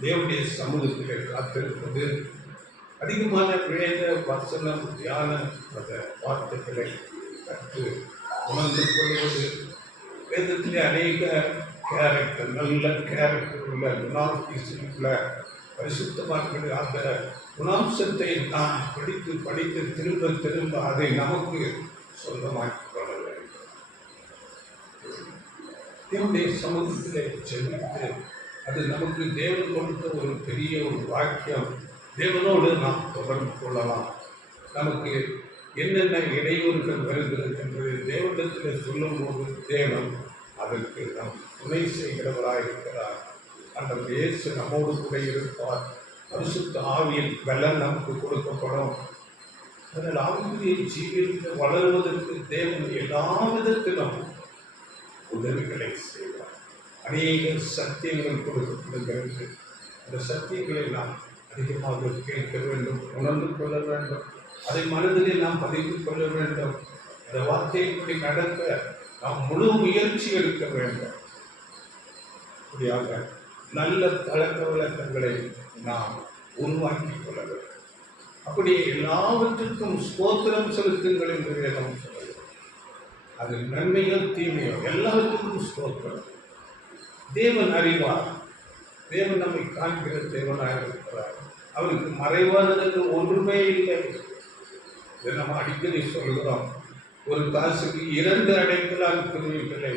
தேவனுடைய சமூகத்திலே காத்திருப்பது, அதிகமான வேத வசனம் தியான வார்த்தைகளை கற்று உணர்ந்து கொள்வது, வேதத்திலே அநேக கேரக்டர் நல்ல கேரக்டர் உள்ள குணாதிசயமுள்ள பரிசுத்தமாக்கள் அந்த குணாம்சத்தை நாம் படித்து படித்து திரும்ப திரும்ப அதை நமக்கு சொந்தமாக்கிக் கொள்ள வேண்டும். தேவனுடைய சமூகத்திலே சென்று அது நமக்கு தேவன் கொடுத்த ஒரு பெரிய ஒரு வாக்கியம். தேவனோடு நாம் தொடர்பு கொள்ளலாம். நமக்கு என்னென்ன இடையூறுகள் வருகிறது என்பதை தேவனிடத்தில் சொல்லும் போது தேவன் அதற்கு நாம் துணை செய்கிறவராக இருக்கிறார். அந்த இயேசு நம்மோடு கூட இருப்பார். பரிசுத்த ஆவியின் பலன் நமக்கு கொடுக்கப்படும். அதனால் ஆவிக்குரிய ஜீவியத்தில் வளருவதற்கு தேவன் எல்லா விதத்திலும் உதவிகளை செய்வார். அநேக சத்தியங்கள் கொடுக்கப்படுகிறது. அந்த சத்தியங்களை நாம் அதிகமாக கேட்க வேண்டும், உணர்ந்து கொள்ள வேண்டும், அதை மனதிலே நாம் பதிவு கொள்ள வேண்டும். அந்த வார்த்தைப்படி நடக்க நாம் முழு முயற்சி எடுக்க வேண்டும். அப்படியாக நல்ல பழக்க வழக்கங்களை நாம் உருவாக்கி கொள்ள வேண்டும். அப்படி எல்லாவற்றுக்கும் ஸ்தோத்திரம் செலுத்துங்கள் என்று வேதம் சொல்லுங்கள். அது நன்மையோ தீமையோ எல்லாவற்றுக்கும் ஸ்தோத்திரம். தேவன் அறிவார். தேவன் நம்மை காண்கிற தேவனாக இருக்கிறார். அவருக்கு மறைவானதற்கு ஒன்றுமே இல்லை. இதை நம்ம அடிக்கடி சொல்கிறோம். ஒரு காசுக்கு 2 அடைக்கலால் பிரிவுகளை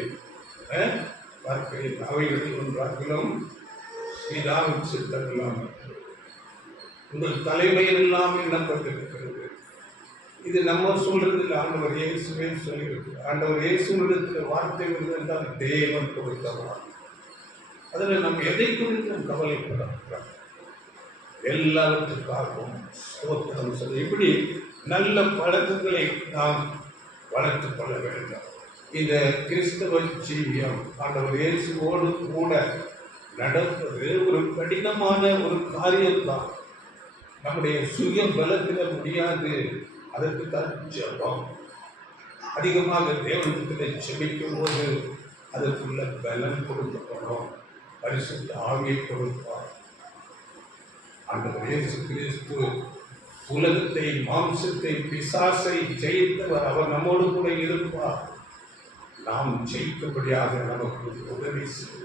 பார்க்கிறேன். அவைகளில் ஒன்றாகிலும் ஸ்ரீராமின் சித்தங்களாம் உங்கள் தலைமையில் எல்லாம் எண்ணப்பட்டிருக்கிறது. இது நம்ம சொல்றது இல்லை, ஆண்டவர் இயேசுவே சொல்லியிருக்கு. ஆண்டவர் இயேசுவிடத்தில் வார்த்தை என்றால் தேவன் கொடுத்தவார். அதில் நம்ம எதை குறித்து நாம் கவலைப்படாமல் எல்லாவற்றுக்காகவும் ஸ்தோத்திரம் சொல்ல இப்படி நல்ல பழக்கங்களை நாம் வளர்த்து கொள்ள வேண்டும். இந்த கிறிஸ்தவ ஜீவியம் ஆண்டவர் இயேசுவோடு கூட நடப்பது ஒரு கடினமான ஒரு காரியம்தான். நம்முடைய சுய பலத்தில் முடியாது. அதற்கு தான் ஜெபம். அதிகமாக தேவனிடத்தில் செபிக்கும் போது அதற்குள்ள பலன் கொடுக்கப்படும். பரிசுத்த ஆவியை கொடுப்பார். ஆண்டவர் இயேசு கிறிஸ்து உலகத்தை, மாம்சத்தை, பிசாசை ஜெயித்தவர். அவர் நம்மோடு கூட இருப்பார். நாம் ஜெயிக்கும்படியாக நமக்கு உதவி செய்வார்.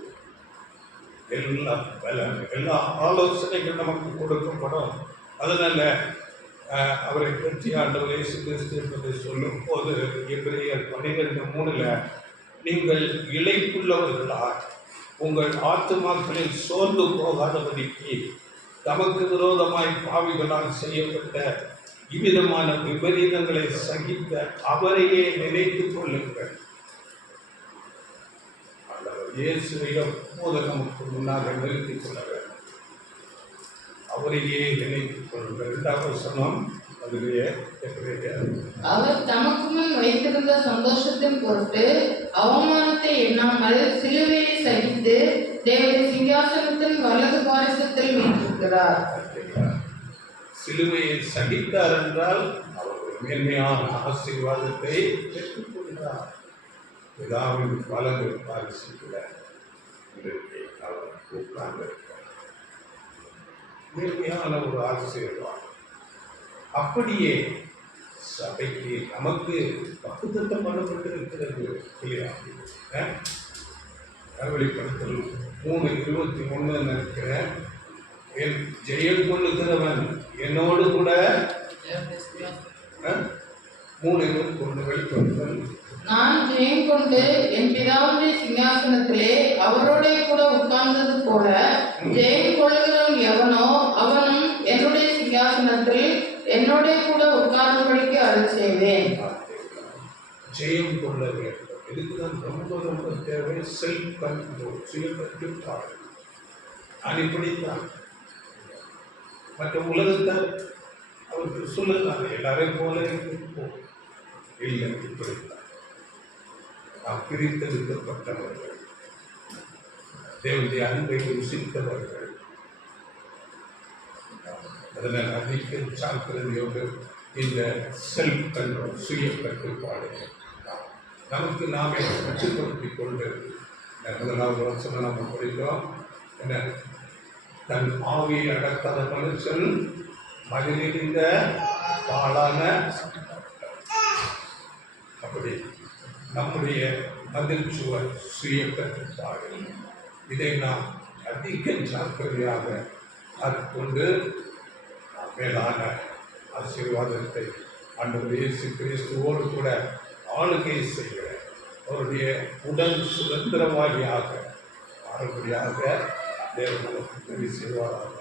எல்லா பலன், எல்லா ஆலோசனைகள் நமக்கு கொடுக்கப்படும். அதனால அவரை பற்றி ஆண்டவர் இயேசு கிறிஸ்து என்பதை சொல்லும் போது எபிரேயர் 12:3 நீங்கள் இளைப்புள்ளவர்களால் உங்கள் ஆத்துமாக்களில் சோர்ந்து போகாதபடிக்கு தமக்கு விரோதமாய் பாவிகளால் செய்யப்பட்ட இவ்விதமான விபரீதங்களை சகித்த அவரையே நினைத்துக் கொள்ளுங்கள். இயேசுவை எப்போது நமக்கு முன்னாக நிறுத்திக் கொள்ள வேண்டும். அவரையே நினைத்துக் கொள்ளுங்கள். 2வது வசனம் அதிலேயே அவர் தமக்கு முன் வைத்திருந்த சந்தோஷத்தின் பொருட்டு அவமானத்தை எண்ணாமல் சிலுவையை சகித்து தேவனுடைய சிங்காசனத்தின் வலது பாரிசத்தில் வீற்றிருக்கிறார். சிலுவையை சகித்தார் என்றால் அவர் மேன்மையான ஆசீர்வாதத்தை பெற்றுக்கொள்கிறார். பிதாவின் வலது பாரிசத்தில் அவர் உட்கார்ந்திருக்கிறார். மேன்மையான ஒரு ஆசீர்வாதம். அப்படியே சபைக்கு நமக்கு பக்குத்தம் பண்ணப்பட்டிருக்கிறது இல்லையா? வெளிப்படுத்தல் 3:21 நினைக்கிறேன். என் ஜெயம் கொள்ளுகிறவன் என்னோடு கூட 3:21 வெளிப்படுத்தல் நான் ஜெயம் கொண்டு என் பிதாவுடைய சிங்காசனத்திலே அவரோட கூட உட்கார்ந்தது போல ஜெயம் கொள்ளுகிறவன் எவனோ அவனும் என்னுடைய சிங்காசனத்தில் என்னோட கூட உட்காரும்படிக்கு அருள் செய்வேன். ஜெயம் கொள்ள வேண்டும். இதுக்குதான் ரொம்ப ரொம்ப தேவை செல்ஃப் கண்ட்ரோல், சுய கட்டுப்பாடு. நான் இப்படித்தான் மற்ற உலகத்தை அவருக்கு சொல்லலாம், எல்லாரையும் போல இருப்போம். இல்லை, இப்படித்தான் நாம் பிரித்தெடுக்கப்பட்டவர்கள், தேவனுடைய அன்பை ருசித்தவர்கள். அதனால் அதிக ஜாக்கிரதையோடு இந்த செல்ஃப் கண்ட்ரோல், சுய கட்டுப்பாடு நமக்கு நாமே கட்டுப்படுத்திக் கொண்டு முதலாவது வருஷம் நம்ம படிக்கிறோம். என்ன, தன் ஆவியை அடக்காத மனுஷன் மதிலிருந்த பாழான. அப்படி நம்முடைய மதில் சுவர் சுய கட்டுப்பாடு, இதை நாம் அதிக ஜாக்கிரதையாக கொண்டு மேலான ஆசீர்வாதத்தை ஆண்டவர் இயேசு கிறிஸ்துவோடு கூட ஆளுகை செய்கிற அவருடைய உடல் சுதந்திரவாதியாக மாறுபடியாக தேவன் நமக்கு உதவி செய்வாராக.